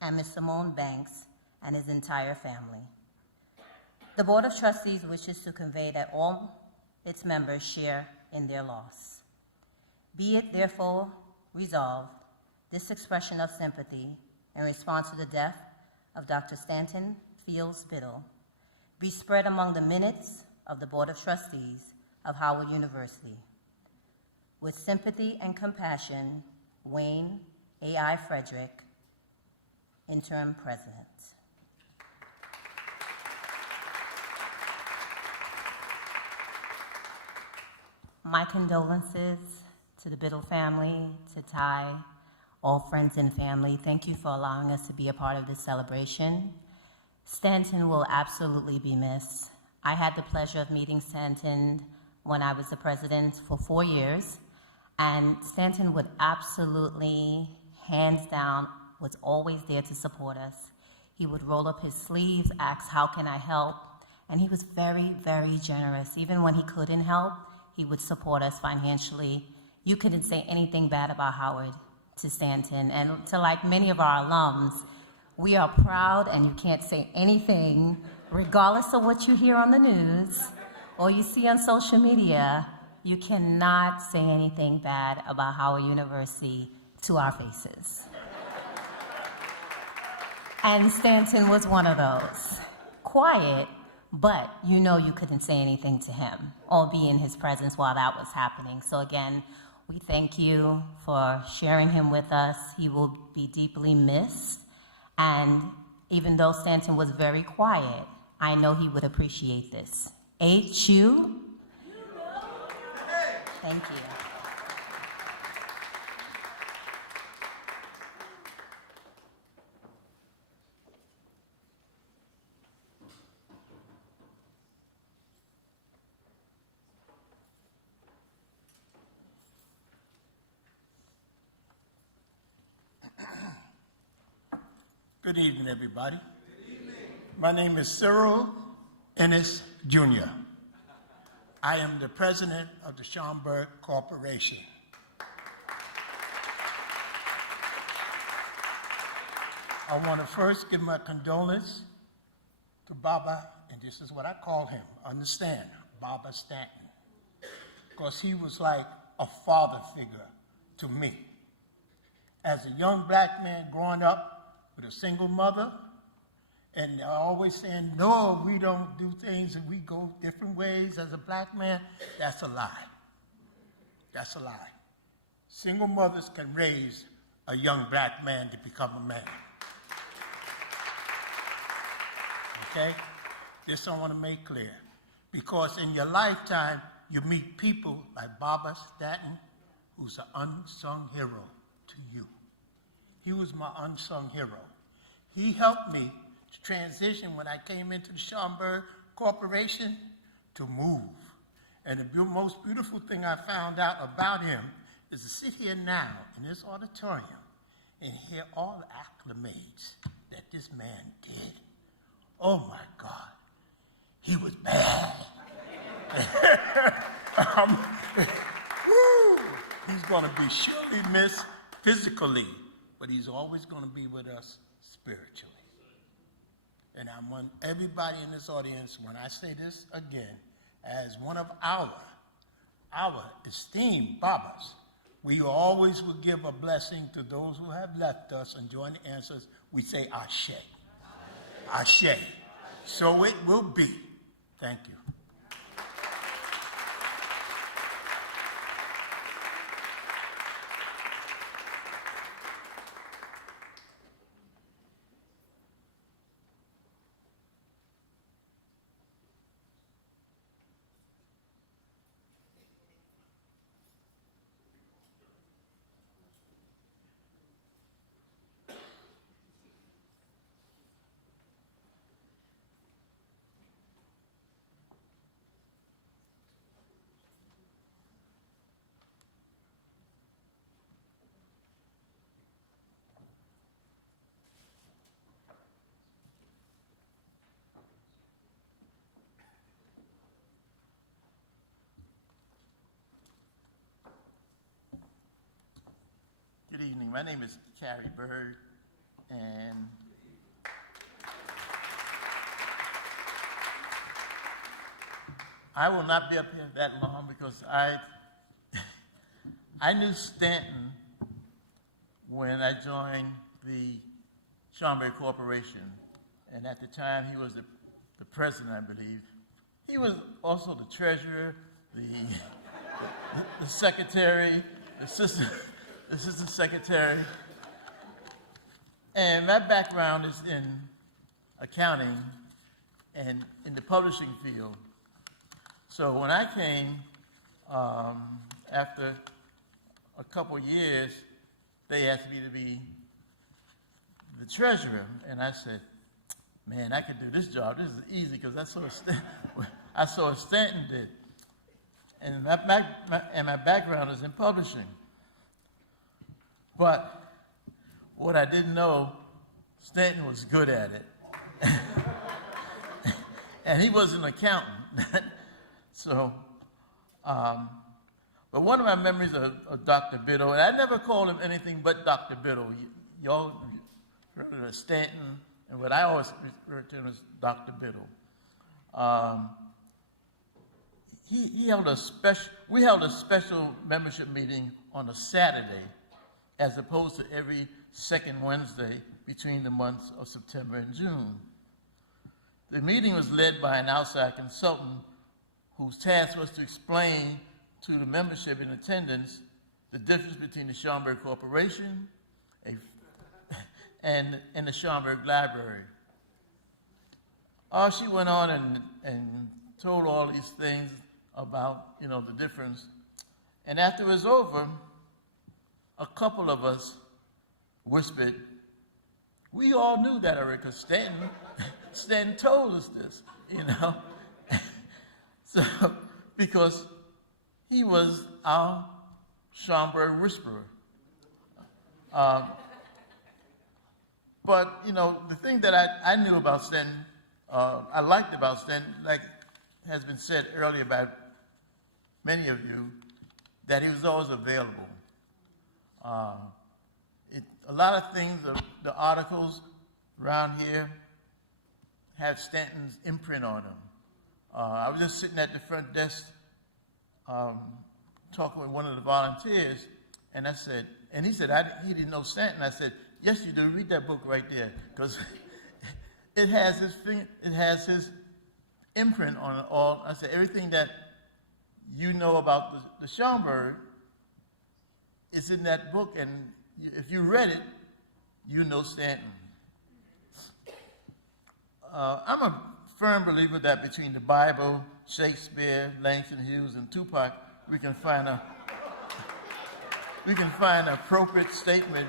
and Ms. Simone Banks, and his entire family. The Board of Trustees wishes to convey that all its members share in their loss. Be it therefore resolved, this expression of sympathy in response to the death of Dr. Stanton Biddle be spread among the minutes of the Board of Trustees of Howard University. With sympathy and compassion, Wayne A.I. Frederick, Interim President. My condolences to the Biddle family, to Ty, all friends and family. Thank you for allowing us to be a part of this celebration. Stanton will absolutely be missed. I had the pleasure of meeting Stanton when I was the president for 4 years, and Stanton would absolutely, hands down, was always there to support us. He would roll up his sleeves, ask, how can I help? And he was very, very generous. Even when he couldn't help, he would support us financially. You couldn't say anything bad about Howard to Stanton. And to like many of our alums, we are proud, and you can't say anything, regardless of what you hear on the news or you see on social media, you cannot say anything bad about Howard University to our faces. And Stanton was one of those. Quiet, but you know you couldn't say anything to him or be in his presence while that was happening. So again, we thank you for sharing him with us. He will be deeply missed. And even though Stanton was very quiet, I know he would appreciate this. H.U. Thank you. Good evening, everybody. Good evening. My name is Cyril Ennis Jr. I am the president of the Schaumburg Corporation. I want to first give my condolence to Baba, and this is what I call him, understand, Baba Stanton, because he was like a father figure to me. As a young black man growing up with a single mother, and they're always saying, no, we don't do things and we go different ways as a black man, that's a lie. That's a lie. Single mothers can raise a young black man to become a man. Okay? This I want to make clear. Because in your lifetime, you meet people like Baba Stanton, who's an unsung hero to you. He was my unsung hero. He helped me to transition when I came into the Schaumburg Corporation to move. And the most beautiful thing I found out about him is to sit here now in this auditorium and hear all the acclamates that this man did. Oh my God, he was bad. He's going to be surely missed physically, but he's always going to be with us spiritually. And I want everybody in this audience, when I say this again, as one of our esteemed Babas, we always will give a blessing to those who have left us and join the answers. We say Ashe. Ashe. So it will be. Thank you. evening. My name is Carrie Bird, and I will not be up here that long because I knew Stanton when I joined the Schaumburg Corporation, and at the time he was the president, I believe. He was also the treasurer, the secretary, the assistant secretary. And my background is in accounting and in the publishing field. So when I came, after a couple years, they asked me to be the treasurer. And I said, man, I could do this job. This is easy because I saw what Stanton did. And my background is in publishing. But what I didn't know, Stanton was good at it. And he was an accountant. So, but one of my memories of Dr. Biddle, and I never called him anything but Dr. Biddle. Y'all heard of Stanton, and what I always refer to him as Dr. Biddle. We held a special membership meeting on a Saturday, as opposed to every second Wednesday between the months of September and June. The meeting was led by an outside consultant whose task was to explain to the membership in attendance the difference between the Schaumburg Corporation and the Schaumburg Library. She went on and told all these things about, the difference. And after it was over, a couple of us whispered, we all knew that already because Stanton told us this, So, because he was our Schaumburg whisperer. But, the thing that I knew about Stanton, I liked about Stanton, like has been said earlier by many of you, that he was always available. A lot of things, the articles around here have Stanton's imprint on them. I was just sitting at the front desk talking with one of the volunteers, and he said, he didn't know Stanton. I said, yes, you do. Read that book right there, because it has his imprint on it all. I said, everything that you know about the Schaumburg is in that book, and if you read it, you know Stanton. I'm a firm believer that between the Bible, Shakespeare, Langston Hughes, and Tupac, we can find an appropriate sentiment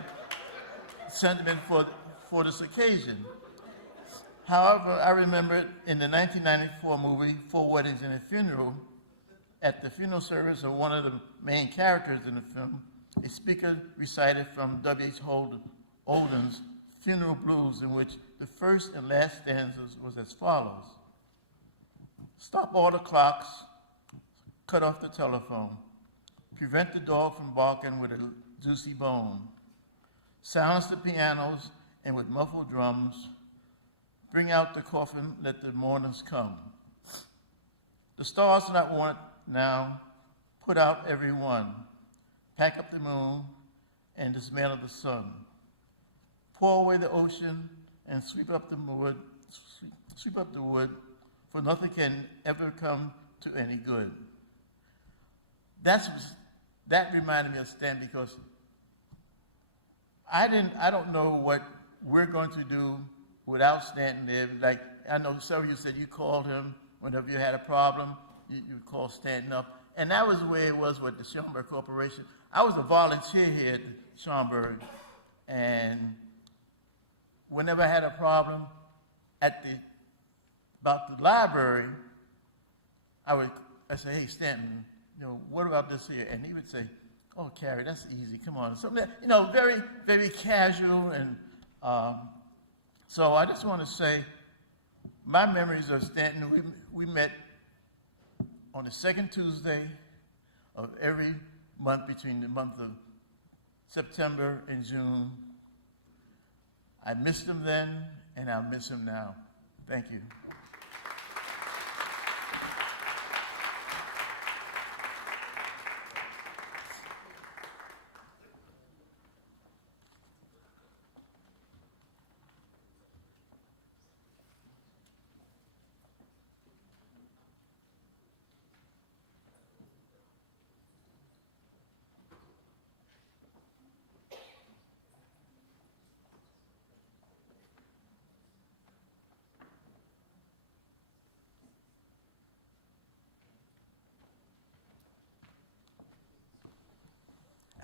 for this occasion. However, I remember in the 1994 movie, 4 Weddings and a Funeral, at the funeral service of one of the main characters in the film, a speaker recited from W.H. Holden's Funeral Blues, in which the first and last stanzas was as follows. Stop all the clocks, cut off the telephone, prevent the dog from barking with a juicy bone, silence the pianos and with muffled drums, bring out the coffin, let the mourners come. The stars not wanted now, put out every one, pack up the moon and dismantle the sun. Pour away the ocean and sweep up the wood, for nothing can ever come to any good. That reminded me of Stan, because I don't know what we're going to do without Stanton there. Like, I know some of you said you called him whenever you had a problem, you called Stanton up. And that was the way it was with the Schaumburg Corporation. I was a volunteer here at Schaumburg, and whenever I had a problem about the library, I say, hey, Stanton, what about this here? And he would say, oh, Carrie, that's easy, come on. Something that, very, very casual. And so I just want to say, my memories of Stanton, we met on the second Tuesday of every month between the month of September and June. I missed him then, and I'll miss him now. Thank you.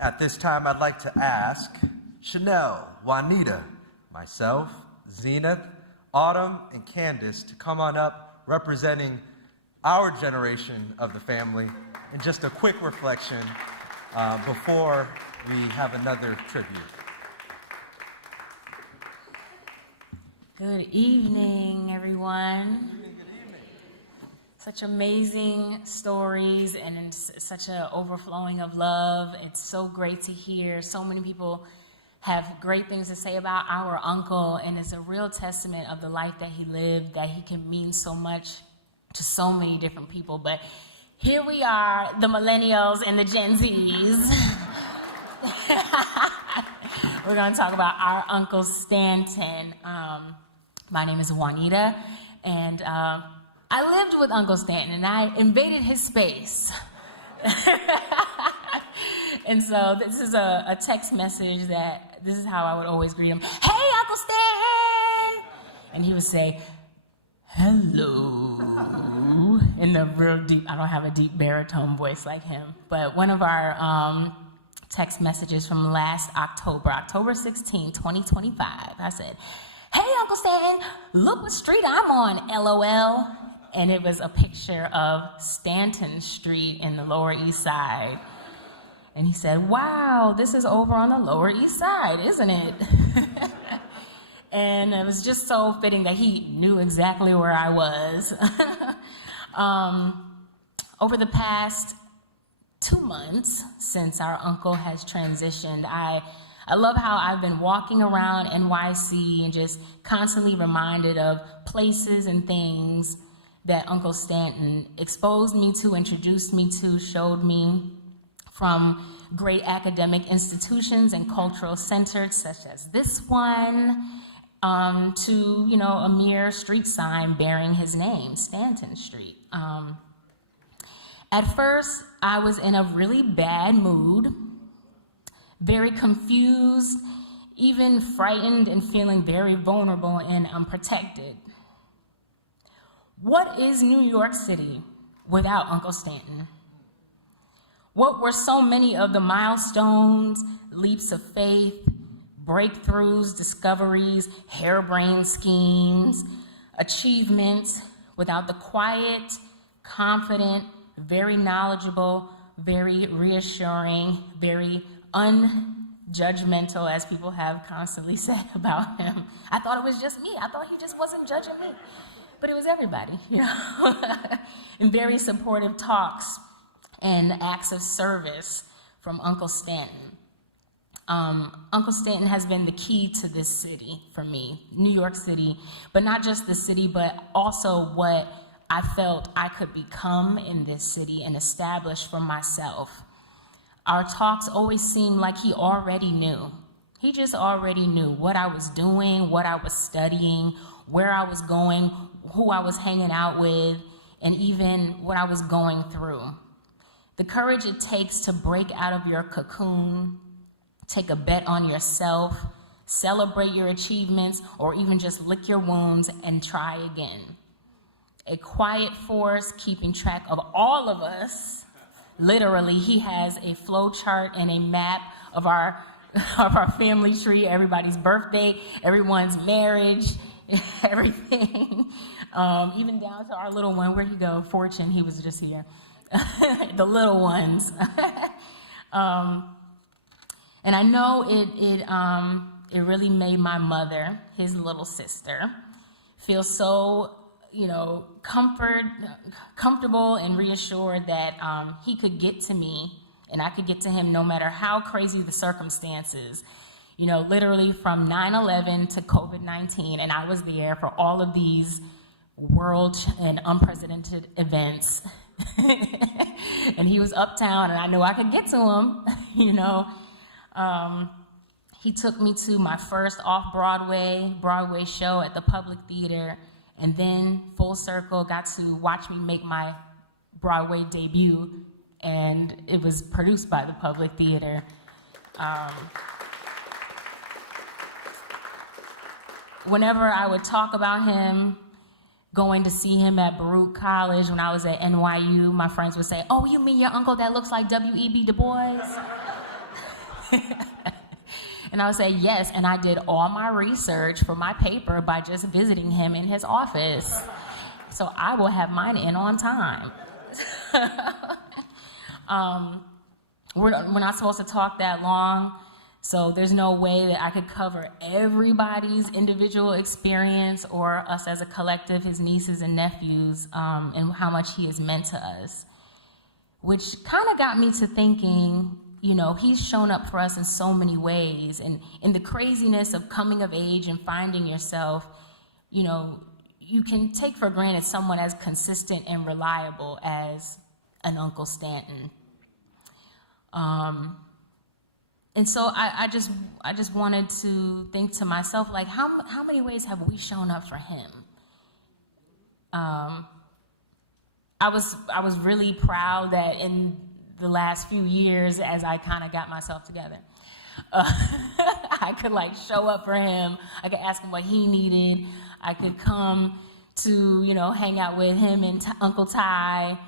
At this time, I'd like to ask Chanel, Juanita, myself, Zenith, Autumn, and Candace to come on up representing our generation of the family, and just a quick reflection before we have another tribute. Good evening, everyone. Such amazing stories and such an overflowing of love. It's so great to hear. So many people have great things to say about our uncle, and it's a real testament of the life that he lived, that he can mean so much to so many different people. But here we are, the millennials and the Gen Zs. We're going to talk about our Uncle Stanton. My name is Juanita, and I lived with Uncle Stanton, and I invaded his space. And so this is a text message that, this is how I would always greet him. Hey, Uncle Stanton! And he would say, hello. In the real deep, I don't have a deep baritone voice like him, but one of our text messages from last October 16, 2025, I said, hey, Uncle Stanton, look what street I'm on, LOL. And it was a picture of Stanton Street in the Lower East Side. And he said, wow, this is over on the Lower East Side, isn't it? And it was just so fitting that he knew exactly where I was. Over the past 2 months since our uncle has transitioned, I love how I've been walking around NYC and just constantly reminded of places and things that Uncle Stanton exposed me to, introduced me to, showed me, from great academic institutions and cultural centers such as this one, to, you know, a mere street sign bearing his name, Stanton Street. At first, I was in a really bad mood, very confused, even frightened and feeling very vulnerable and unprotected. What is New York City without Uncle Stanton? What were so many of the milestones, leaps of faith, breakthroughs, discoveries, harebrained schemes, achievements without the quiet, confident, very knowledgeable, very reassuring, very unjudgmental, as people have constantly said about him. I thought it was just me. I thought he just wasn't judging me. But it was everybody, you know, and very supportive talks and acts of service from Uncle Stanton. Uncle Stanton has been the key to this city for me, New York City, but not just the city, but also what I felt I could become in this city and establish for myself. Our talks always seemed like he already knew. He just already knew what I was doing, what I was studying, where I was going, who I was hanging out with, and even what I was going through. The courage it takes to break out of your cocoon, take a bet on yourself, celebrate your achievements, or even just lick your wounds and try again. A quiet force keeping track of all of us. Literally, he has a flow chart and a map of our family tree, everybody's birthday, everyone's marriage, everything. Even down to our little one. Where'd he go? Fortune, he was just here. The little ones. And I know it really made my mother, his little sister, feel so, you know, comfortable and reassured that he could get to me and I could get to him no matter how crazy the circumstances. You know, literally from 9/11 to COVID-19, and I was there for all of these world and unprecedented events. And he was uptown, and I knew I could get to him, you know. He took me to my first Broadway show at the Public Theater, and then full circle got to watch me make my Broadway debut, and it was produced by the Public Theater. Whenever I would talk about him, going to see him at Baruch College when I was at NYU, my friends would say, "Oh, you mean your uncle that looks like W.E.B. Du Bois?" And I would say, yes, and I did all my research for my paper by just visiting him in his office. So I will have mine in on time. We're not supposed to talk that long, so there's no way that I could cover everybody's individual experience or us as a collective, his nieces and nephews, and how much he has meant to us. Which kind of got me to thinking, you know, he's shown up for us in so many ways. And in the craziness of coming of age and finding yourself, you know, you can take for granted someone as consistent and reliable as an Uncle Stanton. And so I just wanted to think to myself, like, how many ways have we shown up for him? I was really proud that in the last few years, as I kind of got myself together, I could like show up for him. I could ask him what he needed. I could come to, you know, hang out with him and Uncle Ty.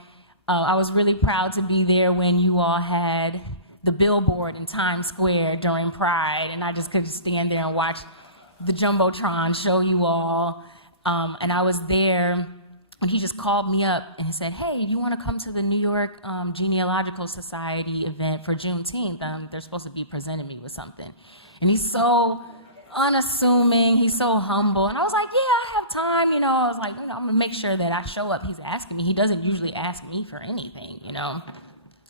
I was really proud to be there when you all had the billboard in Times Square during Pride, and I just could stand there and watch the Jumbotron show you all. And I was there when he just called me up and he said, "Hey, do you want to come to the New York Genealogical Society event for Juneteenth? They're supposed to be presenting me with something." And he's so unassuming, he's so humble. And I was like, "Yeah, I have time." You know, I was like, you know, I'm gonna make sure that I show up. He's asking me. He doesn't usually ask me for anything, you know.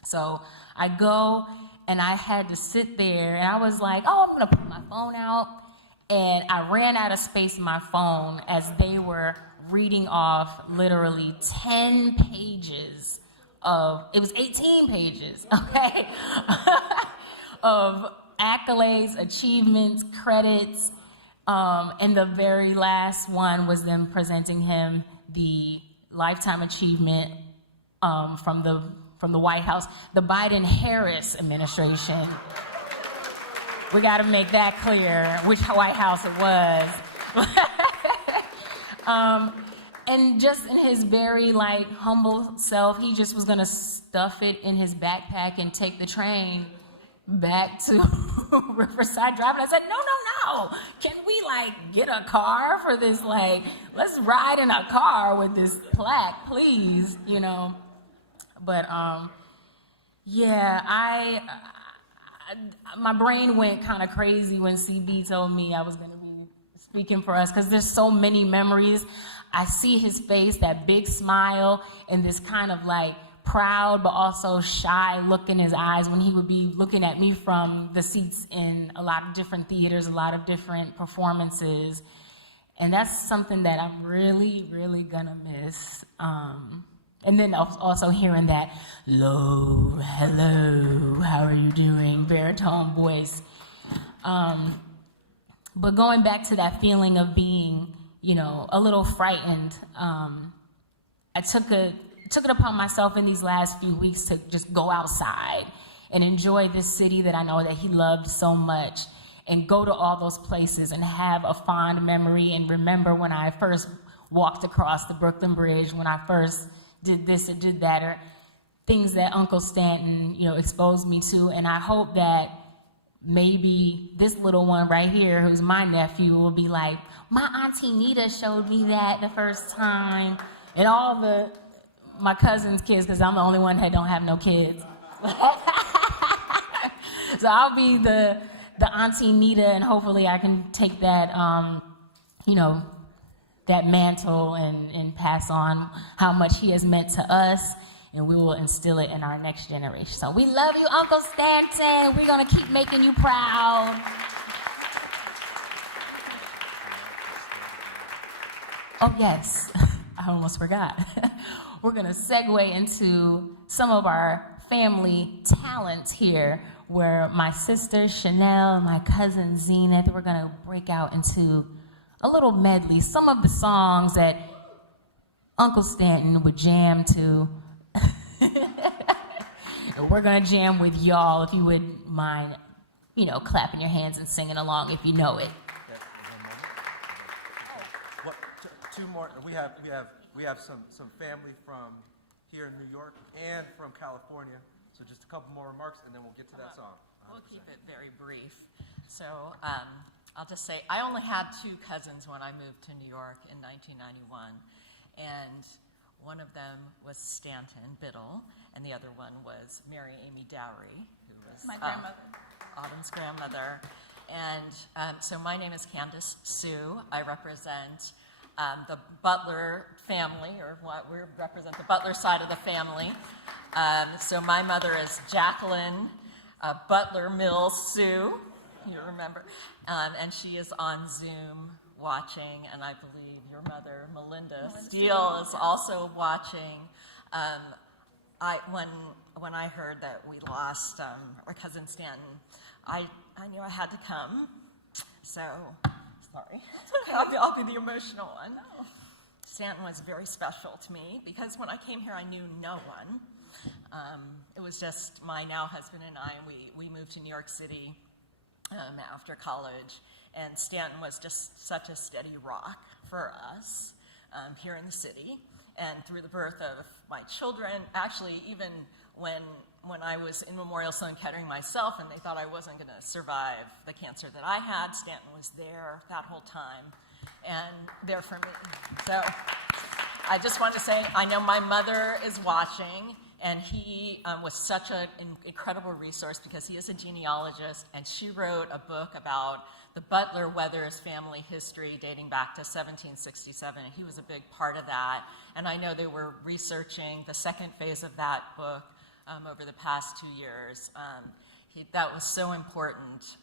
So I go and I had to sit there and I was like, "Oh, I'm gonna put my phone out." And I ran out of space in my phone as they were reading off literally 10 pages of, it was 18 pages, okay, of accolades, achievements, credits, and the very last one was them presenting him the Lifetime Achievement from the White House, the Biden-Harris administration. We got to make that clear, which White House it was. And just in his very like humble self, he just was gonna stuff it in his backpack and take the train back to Riverside Drive. And I said, no, can we like get a car for this? Like, let's ride in a car with this plaque, please, you know. But yeah, my brain went kind of crazy when CB told me I was gonna be speaking for us, because there's so many memories. I see his face, that big smile, and this kind of like proud but also shy look in his eyes when he would be looking at me from the seats in a lot of different theaters, a lot of different performances. And that's something that I'm really, really gonna miss. And then also hearing that low, hello, how are you doing, baritone voice. But going back to that feeling of being, you know, a little frightened, I took it upon myself in these last few weeks to just go outside and enjoy this city that I know that he loved so much, and go to all those places and have a fond memory and remember when I first walked across the Brooklyn Bridge, when I first did this or did that, or things that Uncle Stanton, you know, exposed me to. And I hope that maybe this little one right here, who's my nephew, will be like, my Auntie Nita showed me that the first time. And all my cousins' kids, because I'm the only one that don't have no kids. So I'll be the Auntie Nita, and hopefully I can take that, you know, that mantle and pass on how much he has meant to us and we will instill it in our next generation. So we love you, Uncle Stanton. We're going to keep making you proud. Oh, yes, I almost forgot. We're going to segue into some of our family talents here, where my sister Chanel and my cousin Zenith, we're going to break out into a little medley, some of the songs that Uncle Stanton would jam to. We're going to jam with y'all, if you would mind, you know, clapping your hands and singing along if you know it. Two more. We have some family from here in New York and from California. So just a couple more remarks, and then we'll get to that song. 100%. We'll keep it very brief. So I'll just say I only had two cousins when I moved to New York in 1991, and one of them was Stanton Biddle, and the other one was Mary Amy Dowry, who was my grandmother. Autumn's grandmother. And so my name is Candace Sue. I represent the Butler family, or what we represent the Butler side of the family. So my mother is Jacqueline Butler Mills Sue, you remember, and she is on Zoom watching, and I believe your mother, Melinda Steele, is also watching. When I heard that we lost our cousin Stanton, I knew I had to come, so sorry. I'll be the emotional one. No. Stanton was very special to me because when I came here, I knew no one. It was just my now husband and I, and we moved to New York City after college, and Stanton was just such a steady rock for us here in the city. And through the birth of my children, actually even when I was in Memorial Sloan Kettering myself and they thought I wasn't going to survive the cancer that I had, Stanton was there that whole time and there for me. So I just want to say, I know my mother is watching, and he was such an incredible resource because he is a genealogist, and she wrote a book about the Butler Weathers family history dating back to 1767, and he was a big part of that. And I know they were researching the second phase of that book over the past 2 years. That was so important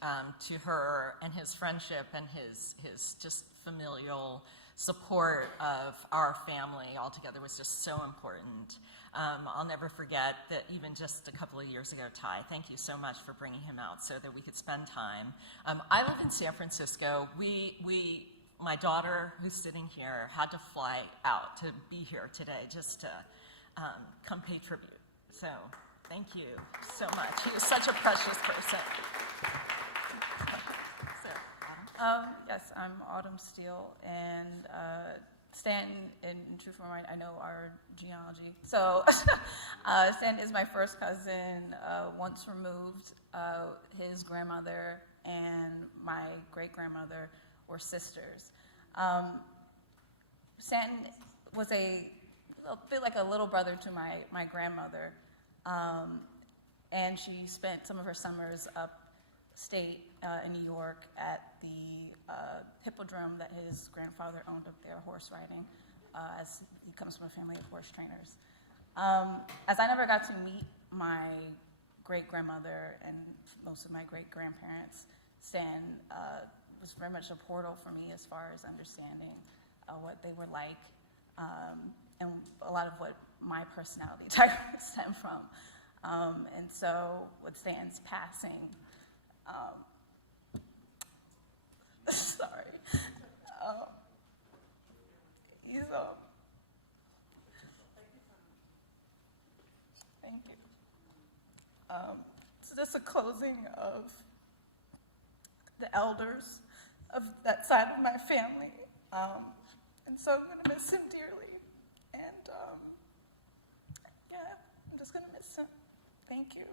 to her, and his friendship and his just familial support of our family altogether was just so important. I'll never forget that even just a couple of years ago, Ty, thank you so much for bringing him out so that we could spend time. I live in San Francisco. My daughter, who's sitting here, had to fly out to be here today just to come pay tribute. So thank you so much. He was such a precious person. Yes, I'm Autumn Steele, and Stanton, in true form, I know our genealogy. So Stanton is my first cousin, once removed. His grandmother and my great-grandmother were sisters. Stanton was a bit like a little brother to my grandmother, and she spent some of her summers upstate in New York at the hippodrome that his grandfather owned up there, horse riding, as he comes from a family of horse trainers. As I never got to meet my great-grandmother and most of my great-grandparents, Stan was very much a portal for me as far as understanding what they were like, and a lot of what my personality type stemmed from. And so with Stan's passing, sorry, he's thank you. It's just a closing of the elders of that side of my family, and so I'm gonna miss him dearly. And yeah, I'm just gonna miss him. Thank you.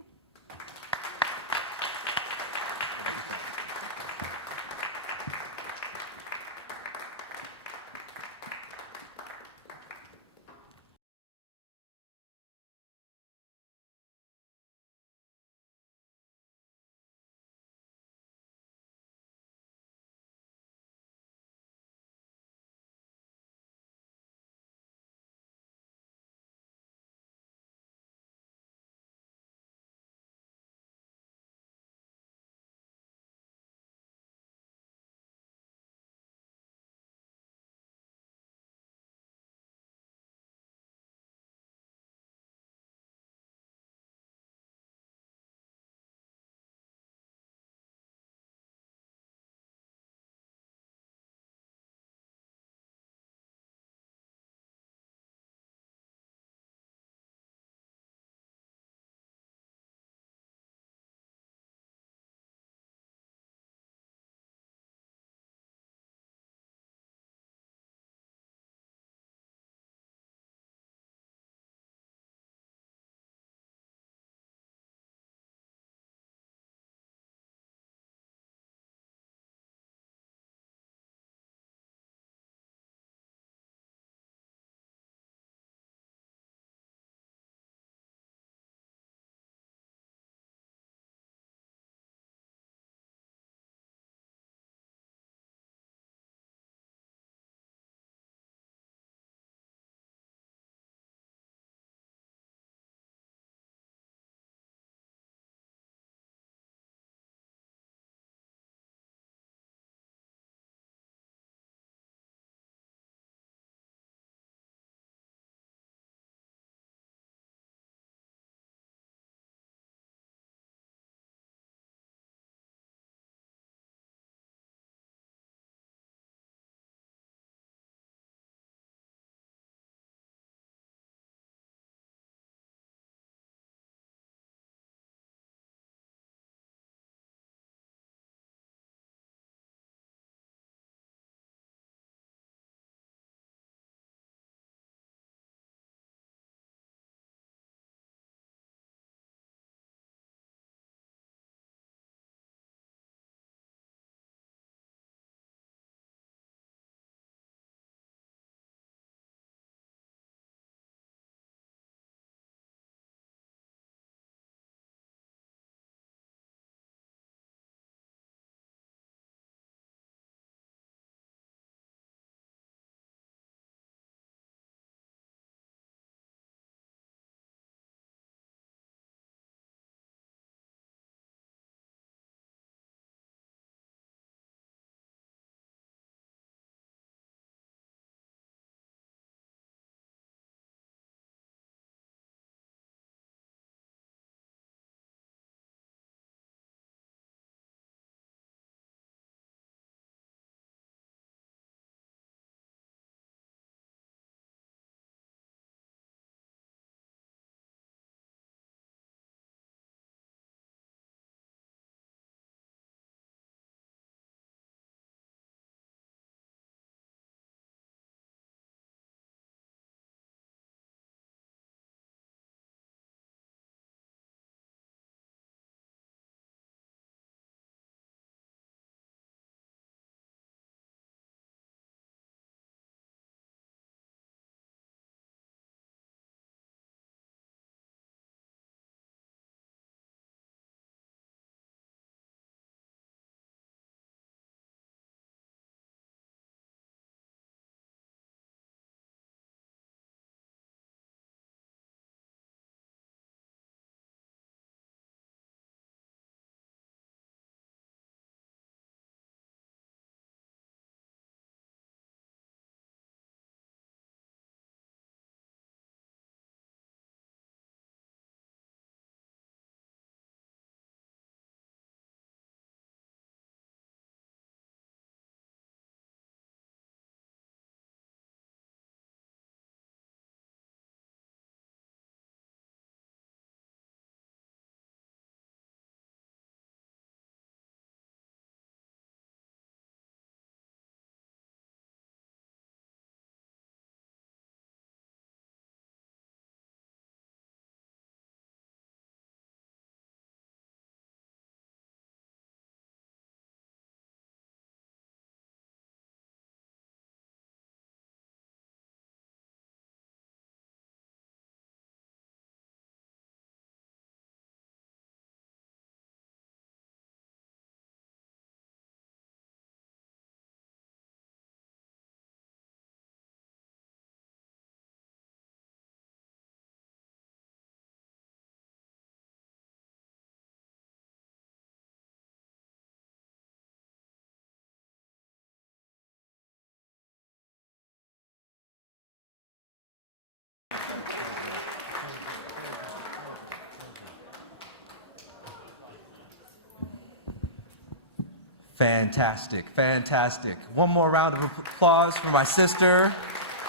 Fantastic, fantastic. One more round of applause for my sister,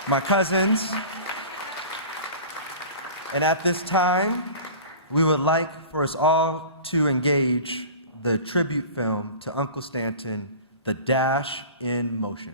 my cousins. And at this time, we would like for us all to engage the tribute film to Uncle Stanton, The Dash in Motion.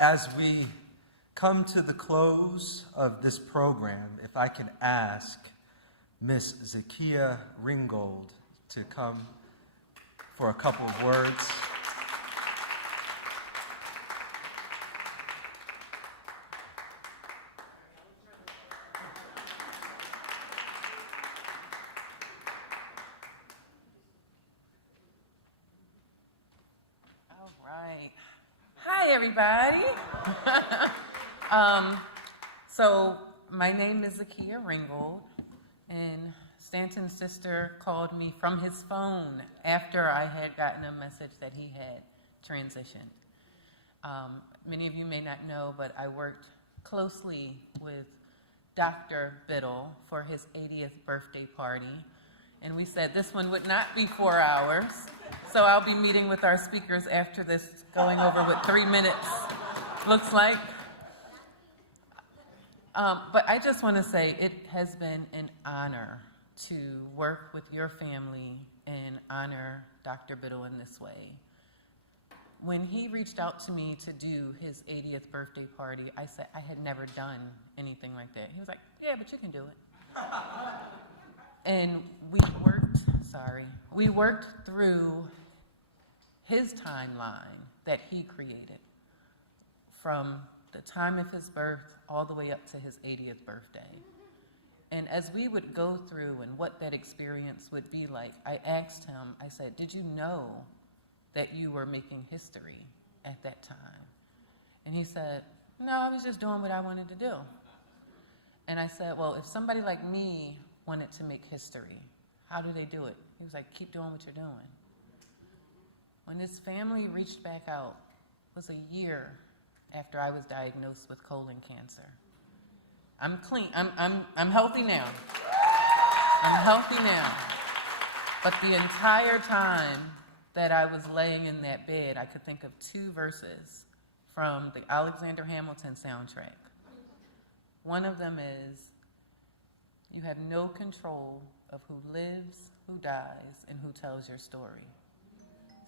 As we come to the close of this program, if I can ask Miss Zakia Ringgold to come for a couple of words. All right. Hi, everybody. So my name is Zakia Ringgold, and Stanton's sister called me from his phone after I had gotten a message that he had transitioned. Many of you may not know, but I worked closely with Dr. Biddle for his 80th birthday party, and we said this one would not be 4 hours, so I'll be meeting with our speakers after this, going over what 3 minutes looks like. But I just want to say it has been an honor to work with your family and honor Dr. Biddle in this way. When he reached out to me to do his 80th birthday party, I said I had never done anything like that. He was like, yeah, but you can do it. And we worked through his timeline that he created from the time of his birth all the way up to his 80th birthday. And as we would go through and what that experience would be like, I asked him, I said, did you know that you were making history at that time? And he said, no, I was just doing what I wanted to do. And I said, well, if somebody like me wanted to make history, how do they do it? He was like, keep doing what you're doing. When his family reached back out, it was a year after I was diagnosed with colon cancer. I'm clean, I'm healthy now. I'm healthy now. But the entire time that I was laying in that bed, I could think of 2 verses from the Alexander Hamilton soundtrack. One of them is, you have no control of who lives, who dies, and who tells your story.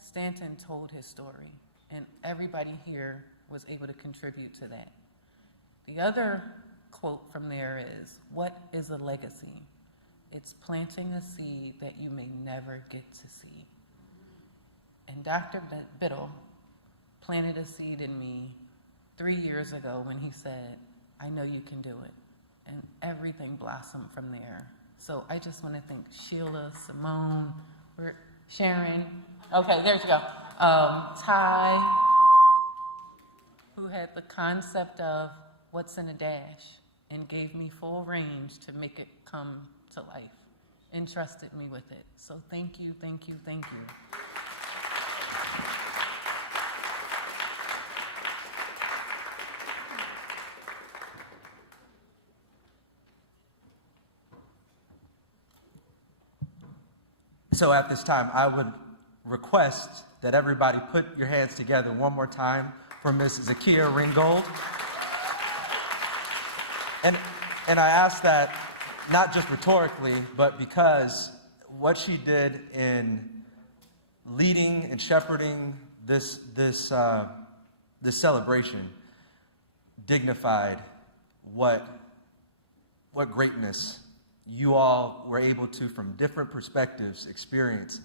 Stanton told his story, and everybody here was able to contribute to that. The other quote from there is, what is a legacy? It's planting a seed that you may never get to see. And Dr. Biddle planted a seed in me 3 years ago when he said, I know you can do it. And everything blossomed from there. So I just want to thank Sheila, Simone, Sharon, okay, there you go, Ty, who had the concept of what's in a dash and gave me full range to make it come to life and trusted me with it. So thank you, thank you, thank you. So at this time, I would request that everybody put your hands together one more time for Ms. Zakia Ringgold. And I ask that not just rhetorically, but because what she did in leading and shepherding this celebration dignified what greatness you all were able to, from different perspectives, experience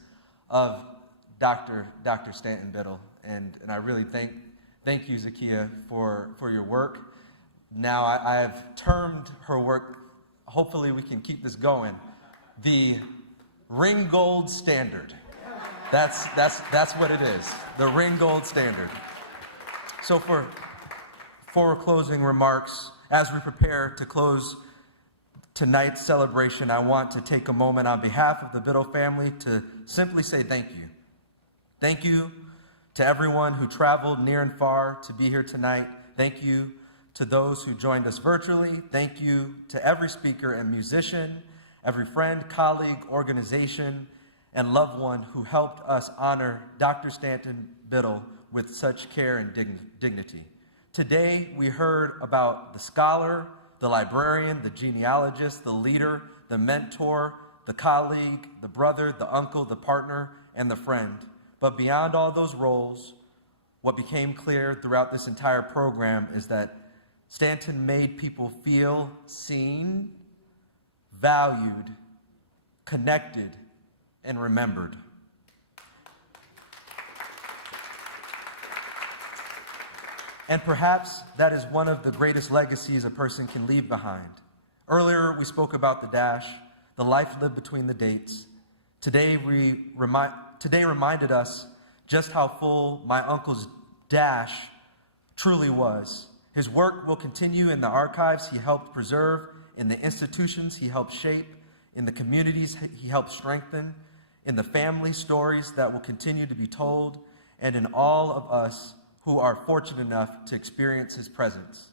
of Dr. Stanton Biddle. And I really thank you, Zakia, for your work. Now I've termed her work, hopefully we can keep this going, the Ringgold Standard. That's what it is, the Ringgold Standard. So for closing remarks, as we prepare to close tonight's celebration, I want to take a moment on behalf of the Biddle family to simply say thank you. Thank you to everyone who traveled near and far to be here tonight. Thank you to those who joined us virtually. Thank you to every speaker and musician, every friend, colleague, organization, and loved one who helped us honor Dr. Stanton Biddle with such care and dignity. Today, we heard about the scholar, the librarian, the genealogist, the leader, the mentor, the colleague, the brother, the uncle, the partner, and the friend. But beyond all those roles, What became clear throughout this entire program is that Stanton made people feel seen, valued, connected, and remembered. And perhaps that is one of the greatest legacies a person can leave behind. Earlier, we spoke about the dash, the life lived between the dates. Today reminded us just how full my uncle's dash truly was. His work will continue in the archives he helped preserve, in the institutions he helped shape, in the communities he helped strengthen, in the family stories that will continue to be told, and in all of us who are fortunate enough to experience his presence.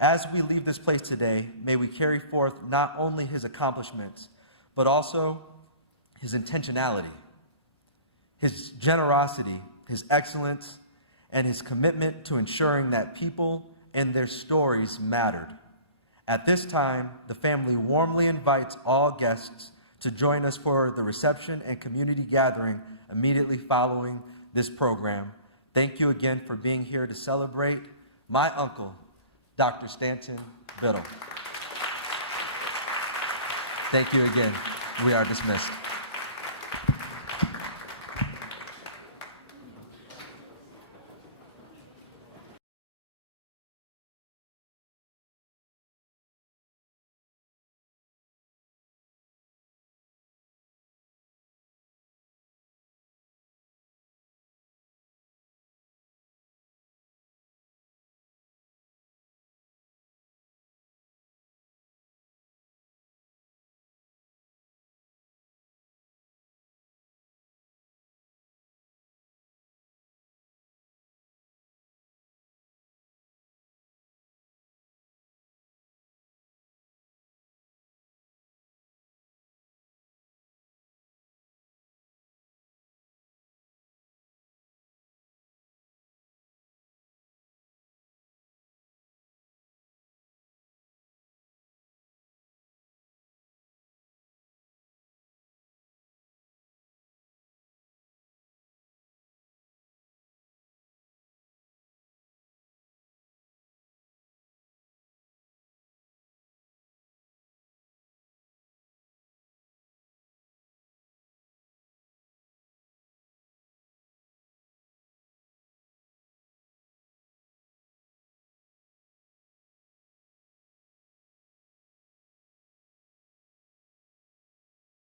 As we leave this place today, may we carry forth not only his accomplishments, but also his intentionality, his generosity, his excellence, and his commitment to ensuring that people and their stories mattered. At this time, the family warmly invites all guests to join us for the reception and community gathering immediately following this program. Thank you again for being here to celebrate my uncle, Dr. Stanton Biddle. Thank you again. We are dismissed.